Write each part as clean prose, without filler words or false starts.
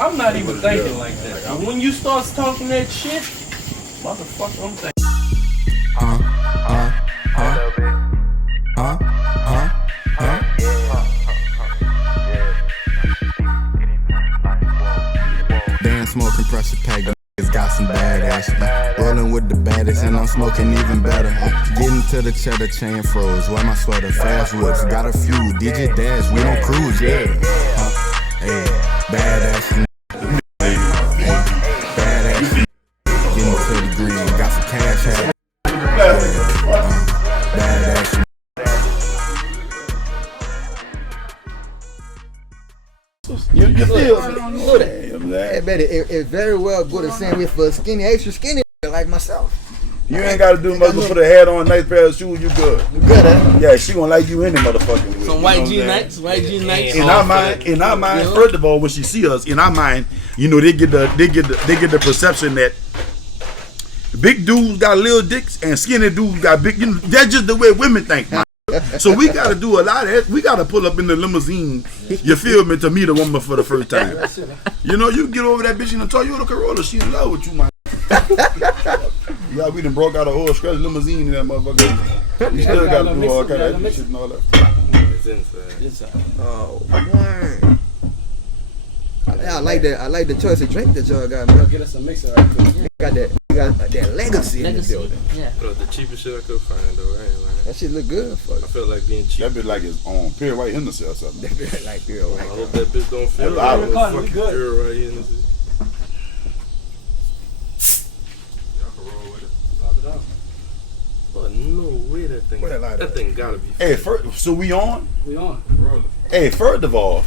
I'm not even thinking like that. But when you start talking that shit, motherfucker, I'm thinking. Damn, smoking pressure pack, the niggas got some bad ass. Rolling with the baddest, and I'm smoking even better. Getting to the cheddar, chain froze. Wear my sweater, fast whoops, got a few. Digit dash, we don't cruise, yeah. Hey, badass. Badass. Getting to the green, got some cash out. Badass. You feel me? Look at It very well go the same way for a skinny, extra skinny like myself. You ain't gotta do much but put a hat on, nice pair of shoes, you good. You good, huh? Yeah, she gonna like you any motherfucking way. Some white G-Nikes, In our mind, first of all, when she see us, in our mind, you know, they get the perception that big dudes got little dicks and skinny dudes got big. You know, that's just the way women think, man. So we gotta do a lot of that. We gotta pull up in the limousine, you feel me, to meet a woman for the first time. You know, you get over that bitch in a Toyota Corolla, she in love with you, man. Yeah, we done broke out a whole scratch limousine in that motherfucker. You still gotta do all kind of shit and all that. It's inside. Oh, man. I like the choice of drink that y'all got, man. Get us a mixer right quick. Got that legacy in the building. Yeah. Bro, the cheapest shit I could find though. I ain't lying. That shit look good, fuck. I feel like being cheap. That bitch like it's on Pure White Hennessy or something. That bitch like beer, I right? hope that bitch don't feel That's like loud. a We fucking good. girl right here. Y'all can roll with it. Pop it up. But no way that thing. Where that light That at? thing gotta be. Hey, so we on? We on. rolling. Hey, first of all,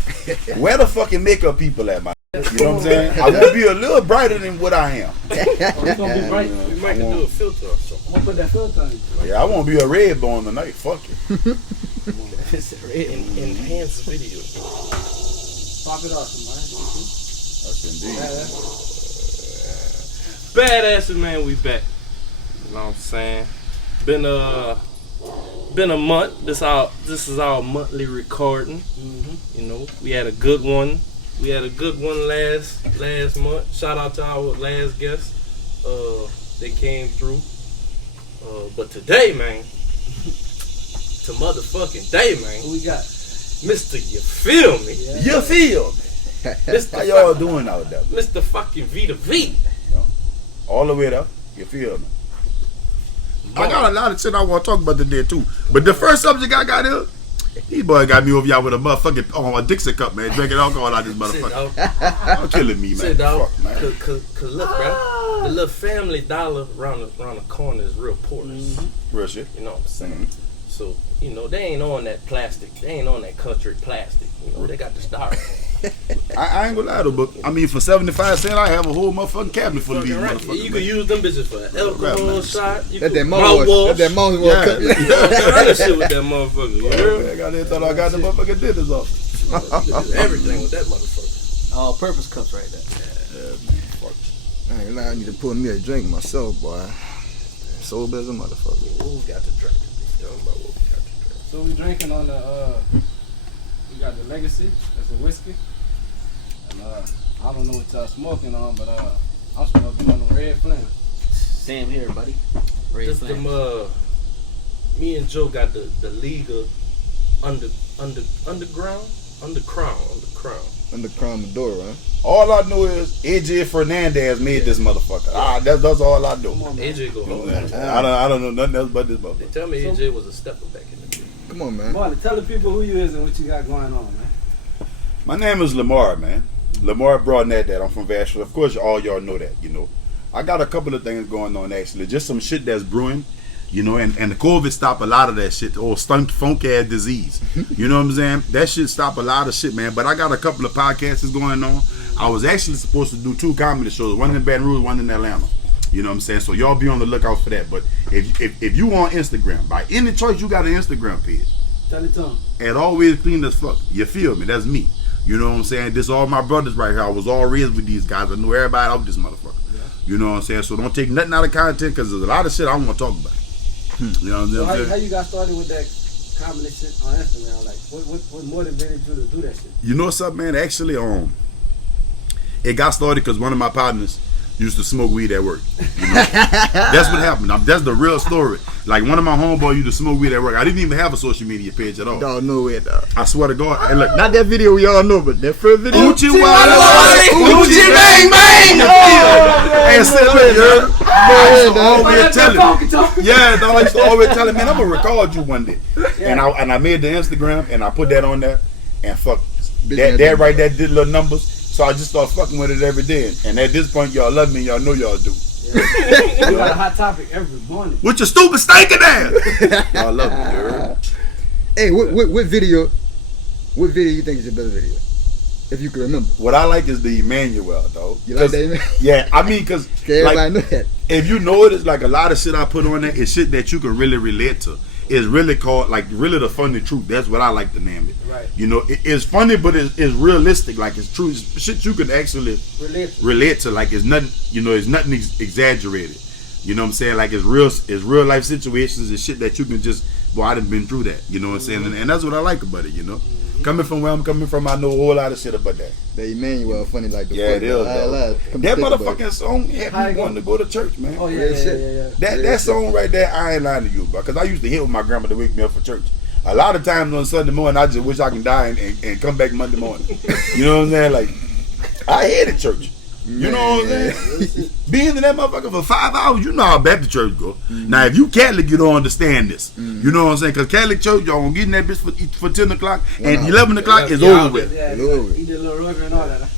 where the fucking makeup people at, my? You know what I'm saying? I want to be a little brighter than what I am. It's gonna be bright. We might can do a filter or something. I'm gonna put that filter on you. Yeah, I want to be a red bone tonight. Fuck it. Enhanced video. Pop it off, man. That's indeed. Badass man, we back. You know what I'm saying? Been a month. This is our monthly recording. Mm-hmm. You know, we had a good one. We had a good one last month. Shout out to our last guest. They came through. But today, man, to motherfucking day, man, Who we got? Mr. You feel me? Yeah. You feel me? Mr. How y'all doing out there? Mr. fucking Vita V. All the way there. You feel me? I got a lot of shit I want to talk about today too. But the first subject I got here, these boys got me over y'all with a motherfucking a Dixie cup, man, drinking alcohol out this Sit, motherfucker. dog. Y'all killing me, man. Sit, dog. Fuck, man. Cause look, bro, the little Family Dollar around the corner is real porous. Real shit. You know what I'm saying? So, you know, they ain't on that plastic. They ain't on that country plastic. You know, they got the styrofoam. I ain't gonna lie though, but I mean for 75 cents I have a whole motherfucking cabinet full of these Right. motherfuckers. You can use them bitches for alcohol man. shot. You That's can that mouthwash. mouthwash. That's that mouthwash Yeah. cup. All kind of shit with that motherfucker. You heard? I got there, thought I got the motherfucking dinners off. Everything with that motherfucker. All purpose cups right there. Yeah, man, fuck. I ain't lying, I need to pour me a drink myself, boy. Sober as a motherfucker. What we got to drink? Tell them about what we got to drink. So we drinking on the we got the Legacy. That's a whiskey. And I don't know what y'all smoking on, but I'm smoking on the Red Flame. Same here, buddy. Red Just Flame. them, me and Joe got the league of underground. On the Crown Medora, huh? All I know is AJ Fernandez made this motherfucker. That's all I know. Come on, man. AJ go home. I don't know nothing else but this They motherfucker. tell me AJ was a stepper back in the day. Come on, man. Marley, tell the people who you is and what you got going on, man. My name is Lamar, man. Lamar Broadnet. That I'm from Vashon. Of course, all y'all know that. You know, I got a couple of things going on actually. Just some shit that's brewing. You know, and the COVID stopped a lot of that shit. Oh, funk ass disease. You know what I'm saying? That shit stopped a lot of shit, man. But I got a couple of podcasts going on. I was actually supposed to do 2 comedy shows, one in Baton Rouge, one in Atlanta. You know what I'm saying? So y'all be on the lookout for that. But if you on Instagram, by any choice, you got an Instagram page. Tell it to them. And always clean as fuck. You feel me? That's me. You know what I'm saying? This all my brothers right here. I was all raised with these guys. I know everybody out this motherfucker. Yeah. You know what I'm saying? So don't take nothing out of content because there's a lot of shit I don't want to talk about. You know what I'm So saying? how you got started with that comedy shit on Instagram? Like, what motivated you to do that shit? You know something, man? Actually, It got started because one of my partners used to smoke weed at work. You know? That's what happened. That's the real story. Like one of my homeboys used to smoke weed at work. I didn't even have a social media page at all. Don't know it, dog. I swear to God. And look, Not that video we all know, but that first video. Uchi bang bang. And said, look, girl. I used to always tell him. Yeah, dog. I used to always tell him, man, I'm gonna record you one day. And I made the Instagram and I put that on there and fuck that right there did little numbers. So I just start fucking with it every day. And at this point, y'all love me. Y'all know y'all do. Yeah. We got a hot topic every morning. With your stupid stinking ass. Y'all love me, girl. Hey, what video? What video you think is your best video? If you can remember. What I like is the Emmanuel, though. You like that, man? Yeah, I mean, because Everybody know that. if you notice, like a lot of shit I put on there is shit that you can really relate to. It's really called, like, really the funny truth. That's what I like to name it. Right. You know, it's funny, but it's realistic. Like, it's true. It's shit you can actually relate to. Like, it's nothing, you know, it's nothing exaggerated. You know what I'm saying? Like, it's real life situations and shit that you can just, boy, I done been through that. You know what I'm saying? And that's what I like about it, you know? Coming from where I'm coming from, I know a whole lot of shit about that. The Emmanuel funny like the Yeah, it is. That motherfucking song had me wanting to go to church, man. Oh, yeah. That song right there, I ain't lying to you, bro. Because I used to hit with my grandma to wake me up for church. A lot of times on Sunday morning, I just wish I can die and come back Monday morning. You know what I'm saying? Like, I hated church. You know what I'm saying? Being in that motherfucker for 5 hours, you know how bad the church go. Now, if you Catholic, you don't understand this. You know what I'm saying? Because Catholic church, y'all gonna get in that bitch for 10 o'clock, and 11 o'clock is over with. Yeah, he did a little rugger and all that.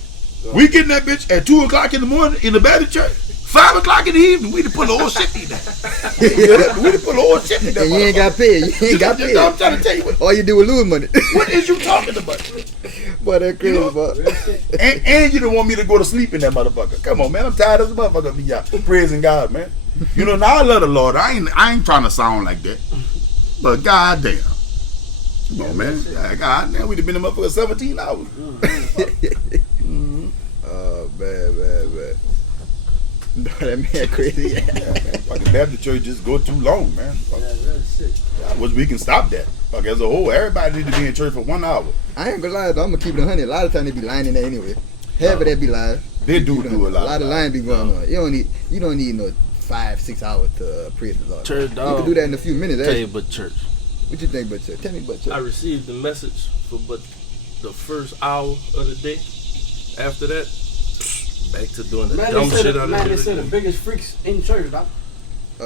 We get in that bitch at 2 o'clock in the morning in the Baptist church. 5 o'clock in the evening, we done put the whole shit in there. We done put the whole shit in there. And you ain't got paid. You ain't got paid. I'm trying to tell you what. All you do is lose money. What is you talking about? Boy, that crazy, boy. And you don't want me to go to sleep in that motherfucker. Come on, man. I'm tired of this motherfucker. Yeah, praising God, man. You know, now I love the Lord. I ain't trying to sound like that. But goddamn. Come on, man. Yeah, goddamn, we'd have been in the motherfucker 17 hours. Oh, bad. No, that man crazy. Yeah, man. Fucking Baptist church just go too long, man. I wish we can stop that. Fuck, as a whole, everybody need to be in church for 1 hour. I ain't gonna lie, though. I'm gonna keep it 100. A lot of times they be lying in there anyway. Half of that be live. They do a lot. A lot of lying be going on. You don't need no 5-6 hours to praise the Lord. Church, You dog. can do that in a few minutes. Tell you about church. What you think about church? Tell me about church. I received the message for but the first hour of the day. After that, back to doing the dumb shit out Man, they of said the it. biggest freaks in church, dog.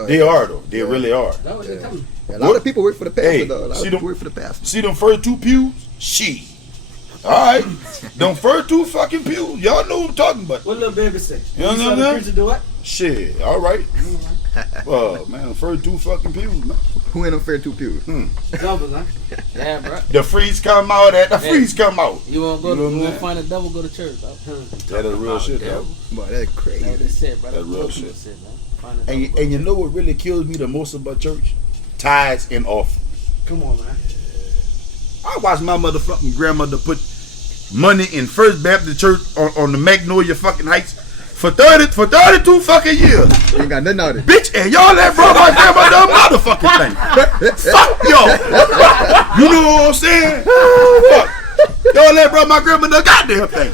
They are, though. They really are. That's what they tell me. A lot of people work for the pastor, Hey, though. A lot see of people work for the pastor. See them first 2 pews? She. Alright. Them first 2 fucking pews. Y'all know what I'm talking about. What little baby say? You know saw what the I'm preacher do what? Shit. Alright. Well, man, first 2 fucking pews, man. Who ain't no fair 2 pews? Doubles, huh? Yeah, bro. The freeze come out at the freeze come out. You wanna go? You know what You I'm wanna saying? find a devil? Go to church, dog. That is real shit, though. Boy, that's crazy. That's what they said, bro. That's what real most people shit. said, man. Find a devil, go to And you church. know what really kills me the most about church? Tithes and offerings. Come on, man. I watched my motherfucking grandmother put money in First Baptist Church on the Magnolia fucking Heights for 32 fucking years. You ain't got nothing out of it. Bitch, and y'all let bro my grandmother a motherfucking thing. Fuck y'all. You know what I'm saying? Fuck. Y'all let bro my grandmother a goddamn thing.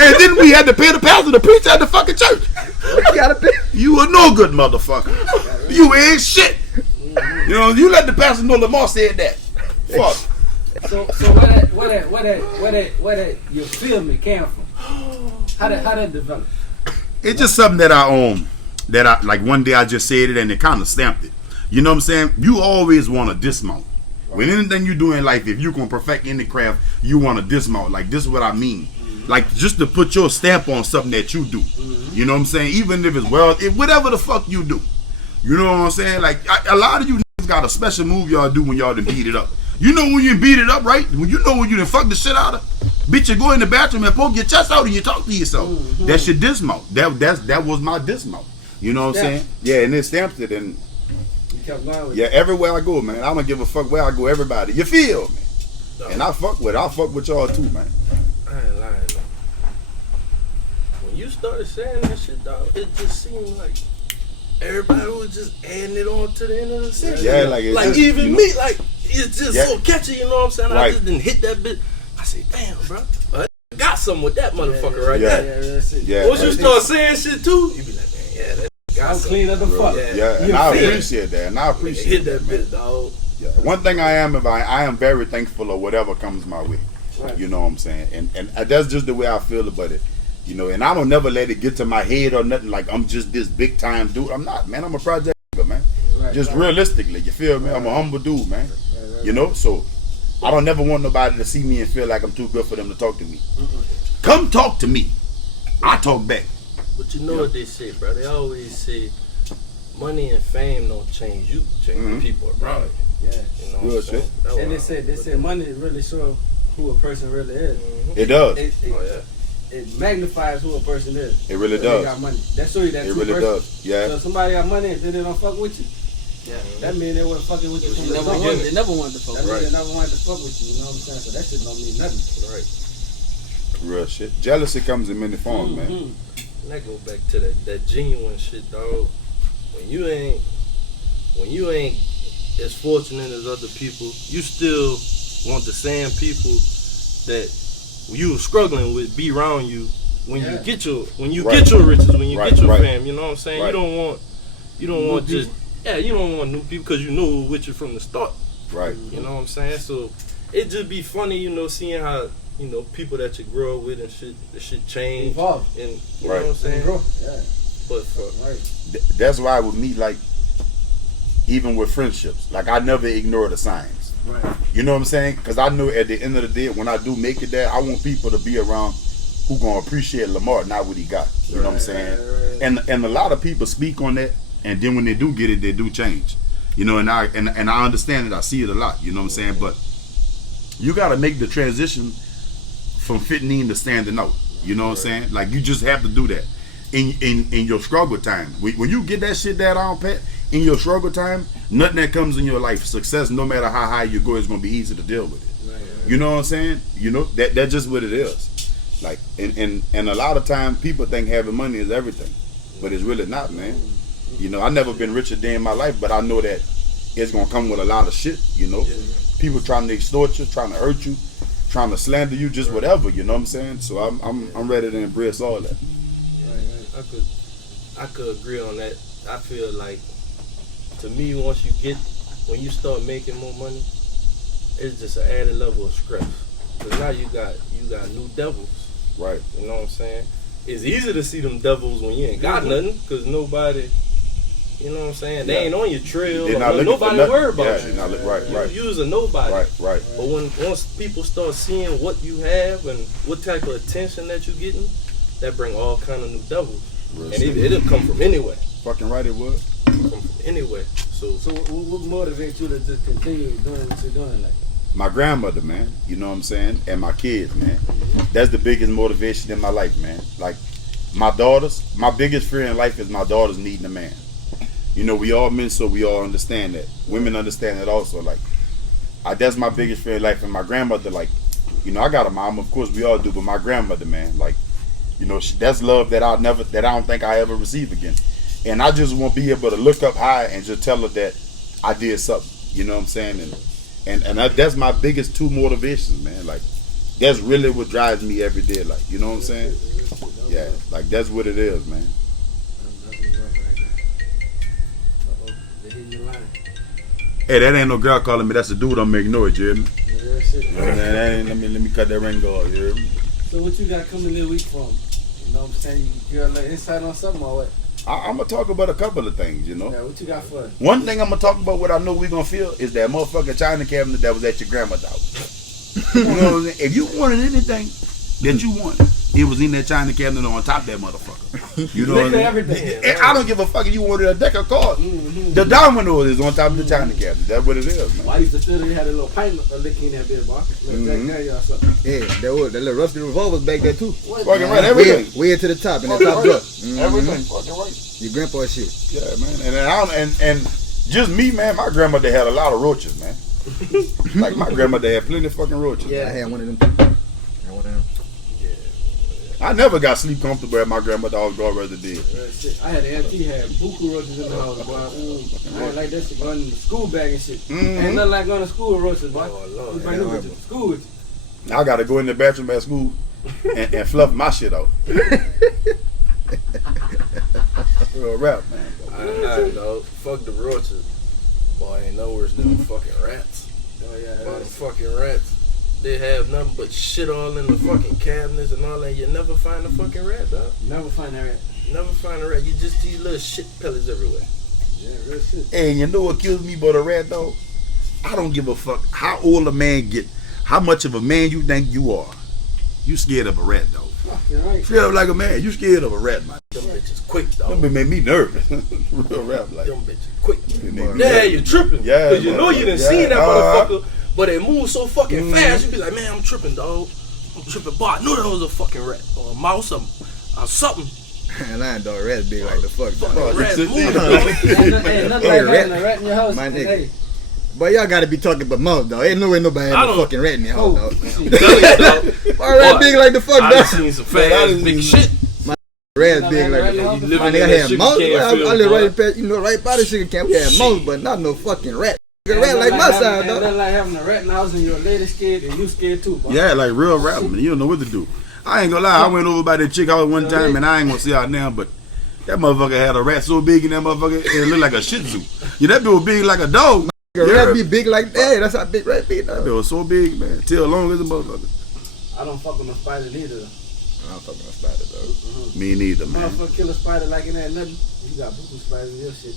And then we had to pay the pastor to preach at the fucking church. You gotta pay. You a no good motherfucker. You ain't shit. You know, you let the pastor know Lamar said that. Fuck. So where that you feel me came from? How that develop? It's just something that I own. That I like one day I just said it and it kind of stamped it. You know what I'm saying? You always want to dismount. When anything you do in life, if you can perfect any craft, you want to dismount. Like, this is what I mean. Like, just to put your stamp on something that you do. You know what I'm saying? Even if it's whatever the fuck you do. You know what I'm saying? Like, a lot of you niggas got a special move y'all do when y'all done beat it up. You know when you beat it up, right? When you know when you done fuck the shit out of, bitch, you go in the bathroom and poke your chest out and you talk to yourself. That's your dismount. That was my dismount. You know what I'm saying? Yeah, and it stamps it and You kept going with yeah, everywhere I go, man, I don't give a fuck where I go, everybody. You feel me? And I fuck with y'all too, man. I ain't lying, though. When you started saying that shit, dog, it just seemed like everybody was just adding it on to the end of the sentence. Yeah, like it's just, even you know, me, like it's just Yeah. so catchy. You know what I'm saying? I Right. just didn't hit that bit. I said, damn, bro, I got something with that motherfucker right Yeah. there. Yeah, that's it. Yeah. Once you start saying shit too, you be like, man, yeah, that got I'm something. clean as the fuck. Yeah, and You I feel it. appreciate that, and I appreciate Hit that man. bitch, dog. Yeah. One thing I am very thankful of whatever comes my way. Right. You know what I'm saying? And that's just the way I feel about it. You know, and I don't never let it get to my head or nothing like I'm just this big time dude. I'm not, man. I'm a project nigga, man. Right, Just right. realistically, you feel me? I'm a humble dude, man. You know, so I don't never want nobody to see me and feel like I'm too good for them to talk to me. Come talk to me. I talk back. But you know what they say, bro? They always say money and fame don't change you, change the people around you. Yeah. You know Real what I'm saying? shit. That's And what they say money really show who a person really is. It does. Oh yeah. It magnifies who a person is. It really If they does. got money. That show you that It true really person. does. Yeah. So if somebody got money and then they don't fuck with you, that mean they wasn't fucking with you from They the never, beginning. they never wanted to That focus. mean they never wanted to fuck with you. You know what I'm saying? So that shit don't mean nothing. Right. Real shit. Jealousy comes in many forms, man. And that go back to that genuine shit, dog. When you ain't as fortunate as other people, you still want the same people that you were struggling with be around you when you Yeah. get your Right. get your riches, when you Right, get your right. fam. You know what I'm saying? Right. You don't want just you don't want new people because you knew who was with you from the start. Right. You know what I'm saying? So it just be funny, seeing how people that you grow up with and shit, the shit change. Evolve. And you Right. know what I'm saying? Bro. Yeah. But for Right. That's why with me, like, even with friendships, like I never ignore the signs. Right. You know what I'm saying? Because I know at the end of the day, when I do make it there, I want people to be around who gonna appreciate Lamar, not what he got. You know what I'm saying? Right. And a lot of people speak on that, and then when they do get it, they do change. You know, and I understand it. I see it a lot. You know what I'm saying? But you got to make the transition from fitting in to standing out. You know what I'm saying? Like you just have to do that in your struggle time. When you get that shit down pat in your struggle time, nothing that comes in your life, success, no matter how high you go, is gonna be easy to deal with it. Right. You know what I'm saying? You know that's just what it is. Like and a lot of time people think having money is everything, but it's really not, man. You know, I never been rich a day in my life, but I know that it's gonna come with a lot of shit. You know, people trying to extort you, trying to hurt you, trying to slander you, just whatever. You know what I'm saying? So I'm ready to embrace all that. I could agree on that. I feel like, to me, when you start making more money, it's just an added level of stress. Cause now you got new devils. Right. You know what I'm saying? It's easy to see them devils when you ain't got nothing, cause nobody, you know what I'm saying? They ain't on your trail. They're not looking for Nobody nothing. worry about Yeah, you. they're not right. You was a nobody. Right. But once people start seeing what you have and what type of attention that you're getting, that bring all kind of new devils. Real And shit. it'll come from anywhere. Fucking right, it would. Come from anywhere. So So what motivates you to just continue doing what you're doing? Like, My grandmother, man, you know what I'm saying, and my kids, man. That's the biggest motivation in my life, man. Like my daughters, my biggest fear in life is my daughters needing a man. You know, we all men, so we all understand that. Women understand that also. Like, that's my biggest fear in life. And my grandmother, like, I got a mom, of course we all do, but my grandmother, man, like, that's love that I don't think I ever receive again. And I just want to be able to look up high and just tell her that I did something. You know what I'm saying? And that's my biggest two motivations, man. Like, that's really what drives me every day. Like, you know what I'm saying? Yeah, like that's what it is, man. Hey, that ain't no girl calling me. That's the dude I'm making noise, you hear me? yeah, shit. You know what I'm saying? Let me cut that ring off, you hear me? So what you got coming this week from? You know what I'm saying? You got a little insight on something or what? I'm going to talk about a couple of things, you know? Yeah, what you got for us? One thing I'm going to talk about, what I know we're going to feel, is that motherfucking china cabinet that was at your grandma's house. You know what I'm saying? If you wanted anything that you wanted, it was in that china cabinet on top of that motherfucker. You know what I mean? Everything. And I don't give a fuck if you wanted a deck of cards. The dominoes is on top of the china cabinet. That's what it is, man. Well, I used to still had a little pint lick in that bit, boy. Little Jack Daniel or something. Yeah, that little rusty revolver's back there too. Fucking right, everything. Way to the top, in the Fucking top right. drawer. Everything, fucking right. Your grandpa's shit. Yeah, man. And just me, man, my grandmother had a lot of roaches, man. Like, my grandmother had plenty of fucking roaches. I had one of them too. I never got sleep comfortable at my grandmother's house, God rather did. Shit. I had an auntie had buku roaches in the house, boy. I ain't like that shit going in the school bag and shit. Ain't nothing like going to school with roaches, boy. Oh, Lord. You bring them to school with you. I gotta go in the bathroom at school and fluff my shit out. Real rap, man. I know. Fuck the roaches. Boy, ain't no worse than them fucking rats. Oh yeah. Boy, them fucking rats. They have nothing but shit all in the fucking cabinets and all that. You never find a fucking rat, dog. Never find that rat. Never find a rat. You just see little shit pellets everywhere. Yeah, real shit. Hey, you know what kills me about a rat, dog? I don't give a fuck how old a man get, how much of a man you think you are. You scared of a rat, dog. You're right. Straight up like a man. You scared of a rat, man. Them bitches quick, dog. That make me nervous. Real rap, like. Them bitches quick. It make me Yeah, nervous. you tripping. Yeah, Because you know you done seen that yeah. motherfucker, but it moves so fucking fast, you be like, man, I'm tripping, dog. I'm tripping. Boy, I knew that was a fucking rat or a mouse or something. Lion dog, rat big like the fuck. Fucking Dog. rat it's- moving, it's- dog. Ain't nothing Hey, like having a rat in your house. My nigga. Hey, But y'all gotta be talking about mouse, dog. Ain't no way nobody I had no don't- fucking rat in their house, dog. I'm telling you, dog. Why rat Boy, big like the fuck, I done dog? seen some fat ass big shit. Rat big like the You fuck. living My in nigga that had sugar mouse. cane I field, live boy. right past, right by the sugar camp. We had mouse, but not no fucking rat. A rat like my side, Ain't dog. nothing like having a rat in the house and your lady scared and you scared too, boy. Yeah, like real rap, man. You don't know what to do. I ain't gonna lie. I went over by that chick house one time, and I ain't gonna see her now, but that motherfucker had a rat so big in that motherfucker, it looked like a Shih Tzu. Yeah, that bitch was big like a dog. A rat be big like that. That's how big rat be, That dog. bitch was so big, man. Tail long as a motherfucker. I don't fuck with no spider neither. I don't fucking with spider, dog. Me neither, man. Motherfucker kill a spider like it ain't nothing. You got boo-boo spiders in your shit.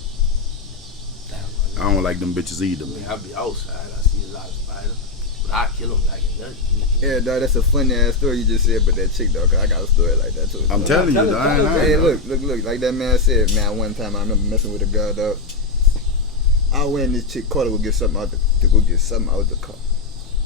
I don't like them bitches either, man. I be outside, I see a lot of spiders, but I kill them like it's nothing. Yeah, dog, that's a funny ass story you just said about that chick, dog. 'Cause I got a story like that too. I'm dog. telling you, Tell it, dog. tell it, Hey, I ain't- look, like that man said, man, one time I remember messing with a girl, dog. I went in this chick car to go get something out the car.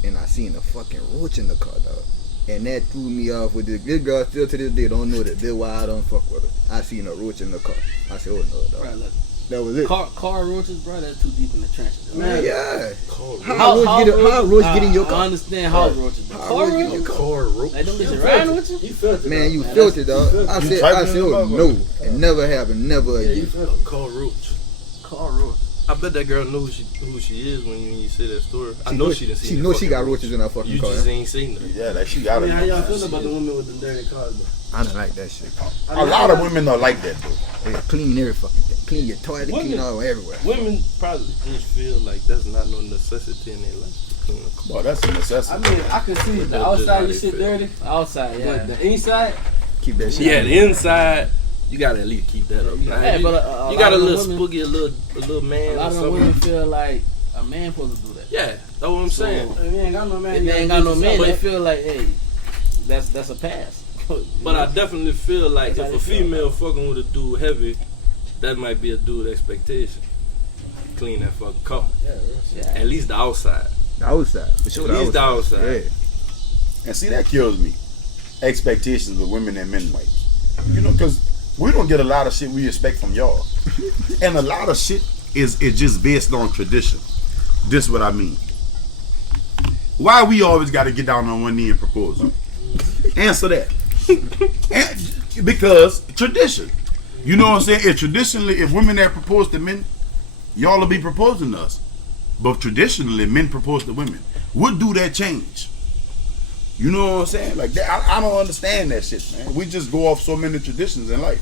And I seen a fucking roach in the car, dog. And that threw me off with this. This girl still to this day don't know that. This why I don't fuck with her. I seen a roach in the car. I said, oh no, dog. Bro, look, That was it. car roaches, bro, that's too deep in the trenches. Man, yeah. Car How roach get in your I car? understand how roaches, but How car roach get in your roaches? car? car rope. Like them bitches You riding with you? You filthy. Man, you dog. filthy, dog. You I You said, typing in the oh motherfucker? no. It never happened. Never Yeah, you again. filthy. Car roach. Car roach. I bet that girl knew who she is when you say that story. I know she didn't see. She know she got roaches in her fucking You car. just ain't seen them. Yeah, like she I got mean, how y'all it. feel about the women with the dirty cars, though? I don't like that shit. A lot of women are like that, though. Yeah, clean every fucking thing. Clean your toilet, clean Women- all everywhere. Women probably just feel like that's not no necessity in their life to clean a car. Boy, that's a necessity. I mean, I can see the That's outside how your they shit feel. dirty, Outside, yeah. but the inside, Keep that shit. Yeah, the inside, you gotta at least keep that up. Yeah, Now, Yeah, you, but you got a lot of little women, spooky, a little man a or lot of them something. women feel like a man supposed to do that. Yeah, that's what I'm saying. if you ain't got no man, If you they ain't gotta got do no man, yourself, they right? feel like, hey, that's a pass. But I definitely feel like That's how if a they feel female fucking with a dude heavy, that might be a dude expectation. Clean that fucking car. Yeah. At least the outside. The outside. For sure, At least the outside. Yeah. And see, that kills me. Expectations of women and men, like. You know, because we don't get a lot of shit we expect from y'all. And a lot of shit is just based on tradition. This what I mean. Why we always got to get down on one knee and propose? Answer that. And because tradition. You know what I'm saying? If traditionally, if women that propose to men, y'all will be proposing to us. But traditionally, men propose to women. What do that change? You know what I'm saying? Like that, I don't understand that shit, man. We just go off so many traditions in life.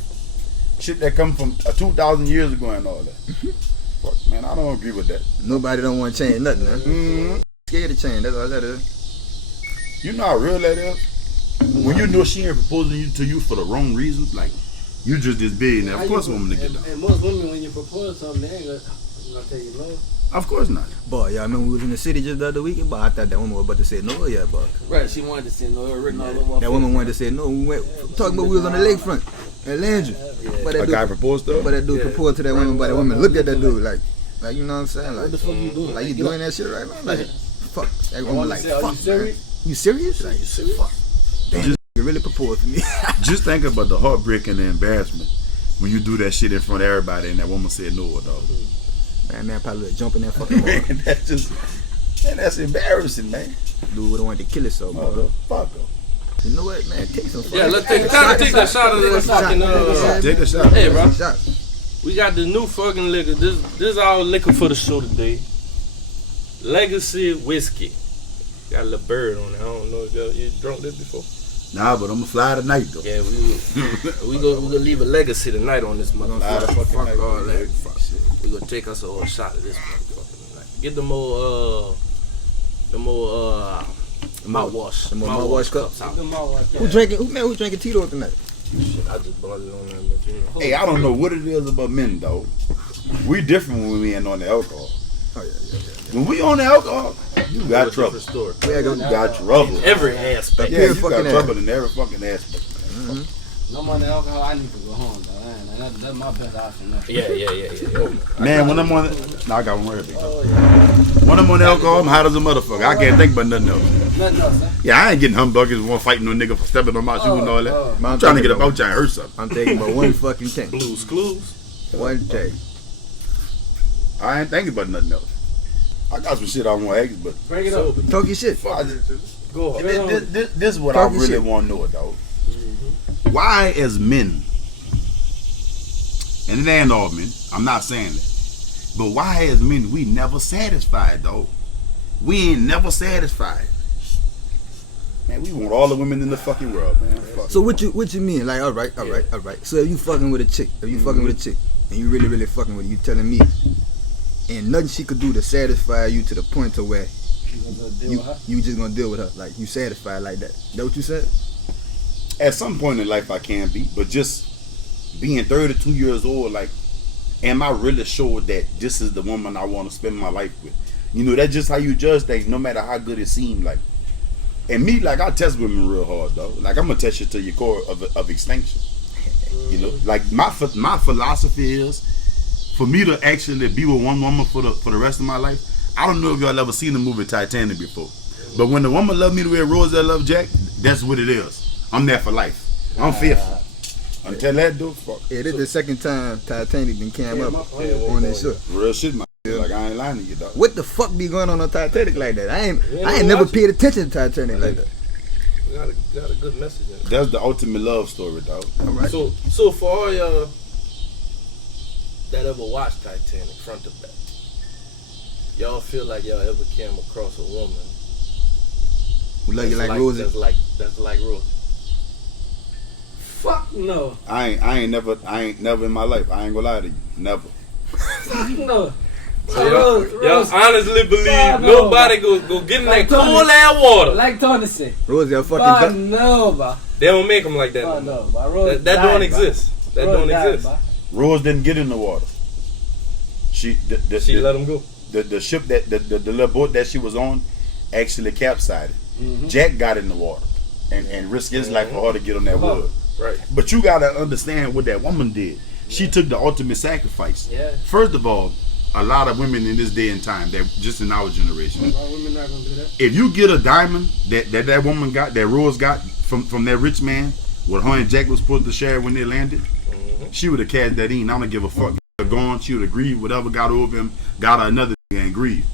Shit that come from 2,000 years ago and all that. Fuck, man, I don't agree with that. Nobody don't want to change nothing, huh? Mm-hmm. Scared to change. That's all that is. You know how real that is? When you know she ain't proposing to you for the wrong reasons, like, you just this big, and How of course you- woman to get and, down. and most women, when you propose something, they ain't gonna tell you no. Of course not. Boy, y'all remember we was in the city just the other weekend, but I thought that woman was about to say no, yeah, but Right, she wanted to say no, it was written all over her that woman face. wanted to say no. We went talking about we was on the lakefront at Landry. But A that guy dude, proposed to her? but that dude proposed to that woman, but that woman looked at that dude like you know what I'm saying? What the Like, fuck you doing? like you doing that shit right now? Like, fuck. That woman like, Are you fuck, man. serious? You serious? Like, You serious? fuck. Damn, you really proposed to me. Just think about the heartbreak and the embarrassment when you do that shit in front of everybody and that woman said no, dog. man, probably would jump in that fucking water. Man, that's embarrassing, man. Dude would have wanted to kill himself, bro. Motherfucker. You know what, man? Take some fucking Yeah, let's take time to take a shot of this fucking. Take a shot. Hey, bro. Shot. We got the new fucking liquor. This our liquor for the show today. Legacy whiskey. Got a little bird on it. I don't know if you drunk this before. Nah, but I'm gonna fly tonight though. Yeah, we gonna leave a legacy tonight on this motherfucker. Fuck all that. We gonna take us a whole shot of this motherfucker tonight. Get the more mouthwash. The more mouthwash cups. out. Them all right there. Who drinking Tito tonight? Shit, I just brought it on there, but you know. Hey, I don't know what it is about men though. We different when we ain't on the alcohol. Oh yeah. When we on the alcohol, you got trouble. Different story. We ain't You gonna got trouble. Every aspect. Yeah, Every you got fucking trouble in every fucking aspect. No more than alcohol. I need to go home, though. That's my best option. Now. Yeah. Man, when I'm on nah, I got one right there. When I'm on the alcohol, I'm hot as a motherfucker. I can't think about nothing else. Nothing else, huh? Yeah, I ain't getting humbuckers, one fighting no nigga for stepping on my shoe and all that. Oh, I'm trying to get a boat and hurt something. I'm thinking about one fucking thing. Blues Clues. One thing. I ain't thinking about nothing else. I got some shit I want to ask, but Break it up. Talk your shit. Go on. this is what Talk I your really shit. want to know, dog. Why, as men, and it ain't all men, I'm not saying that, but why, as men, we never satisfied, dog? We ain't never satisfied. Man, we want all the women in the fucking world, man. Fuck. So what you mean? Like, all right. So if you fucking with a chick, and you really fucking with her, you telling me, and nothing she could do to satisfy you to the point to where You gonna deal with her? you just gonna deal with her, like you satisfied like that. That what you said? At some point in life, I can be, but just being 32 years old, like, am I really sure that this is the woman I want to spend my life with? You know, that's just how you judge things, no matter how good it seems like. And me, like, I test women real hard, though. Like, I'm gonna test you to your core of extinction. You know, like my philosophy is, for me to actually be with one woman for the rest of my life. I don't know if y'all ever seen the movie Titanic before, but when the woman love me the way Rose love Jack, that's what it is. I'm there for life. I'm faithful. Until that do, fuck. Yeah, this is the second time Titanic been came up on this show. Real shit, man. Like, I ain't lying to you, dog. What the fuck be going on Titanic like that? I ain't never paid attention to Titanic like that. We got a good message in it. That's the ultimate love story, dog. All right. So for all y'all that ever watched Titanic front to back, y'all feel like y'all ever came across a woman We love you that's like Rosie. that's like Rosie? Fuck no. I ain't never in my life. I ain't gonna lie to you. Never. Fuck no. So y'all honestly believe God, no. nobody go get in Like that cool Tony. ass water? Like Tony said. Rosie a fucking Fuck duck. no, bro. They don't make them like that. Fuck no more. no, bro. Rose That don't died, bro. exist. That Rose don't died, exist. bro. Rose didn't get in the water. She Let them go. the ship that the little boat that she was on actually capsized. Mhm. Jack got in the water and risked his life for her to get on that wood. Right. But you gotta understand what that woman did. She took the ultimate sacrifice. Yeah. First of all, a lot of women in this day and time, that just in our generation, No, women not gonna do that. if you get a diamond that woman got, that Rose got from that rich man, what her and Jack was supposed to share when they landed, she would have cashed that in. I don't give a fuck. Gone, she would have grieved whatever got over him, got her another and grieved.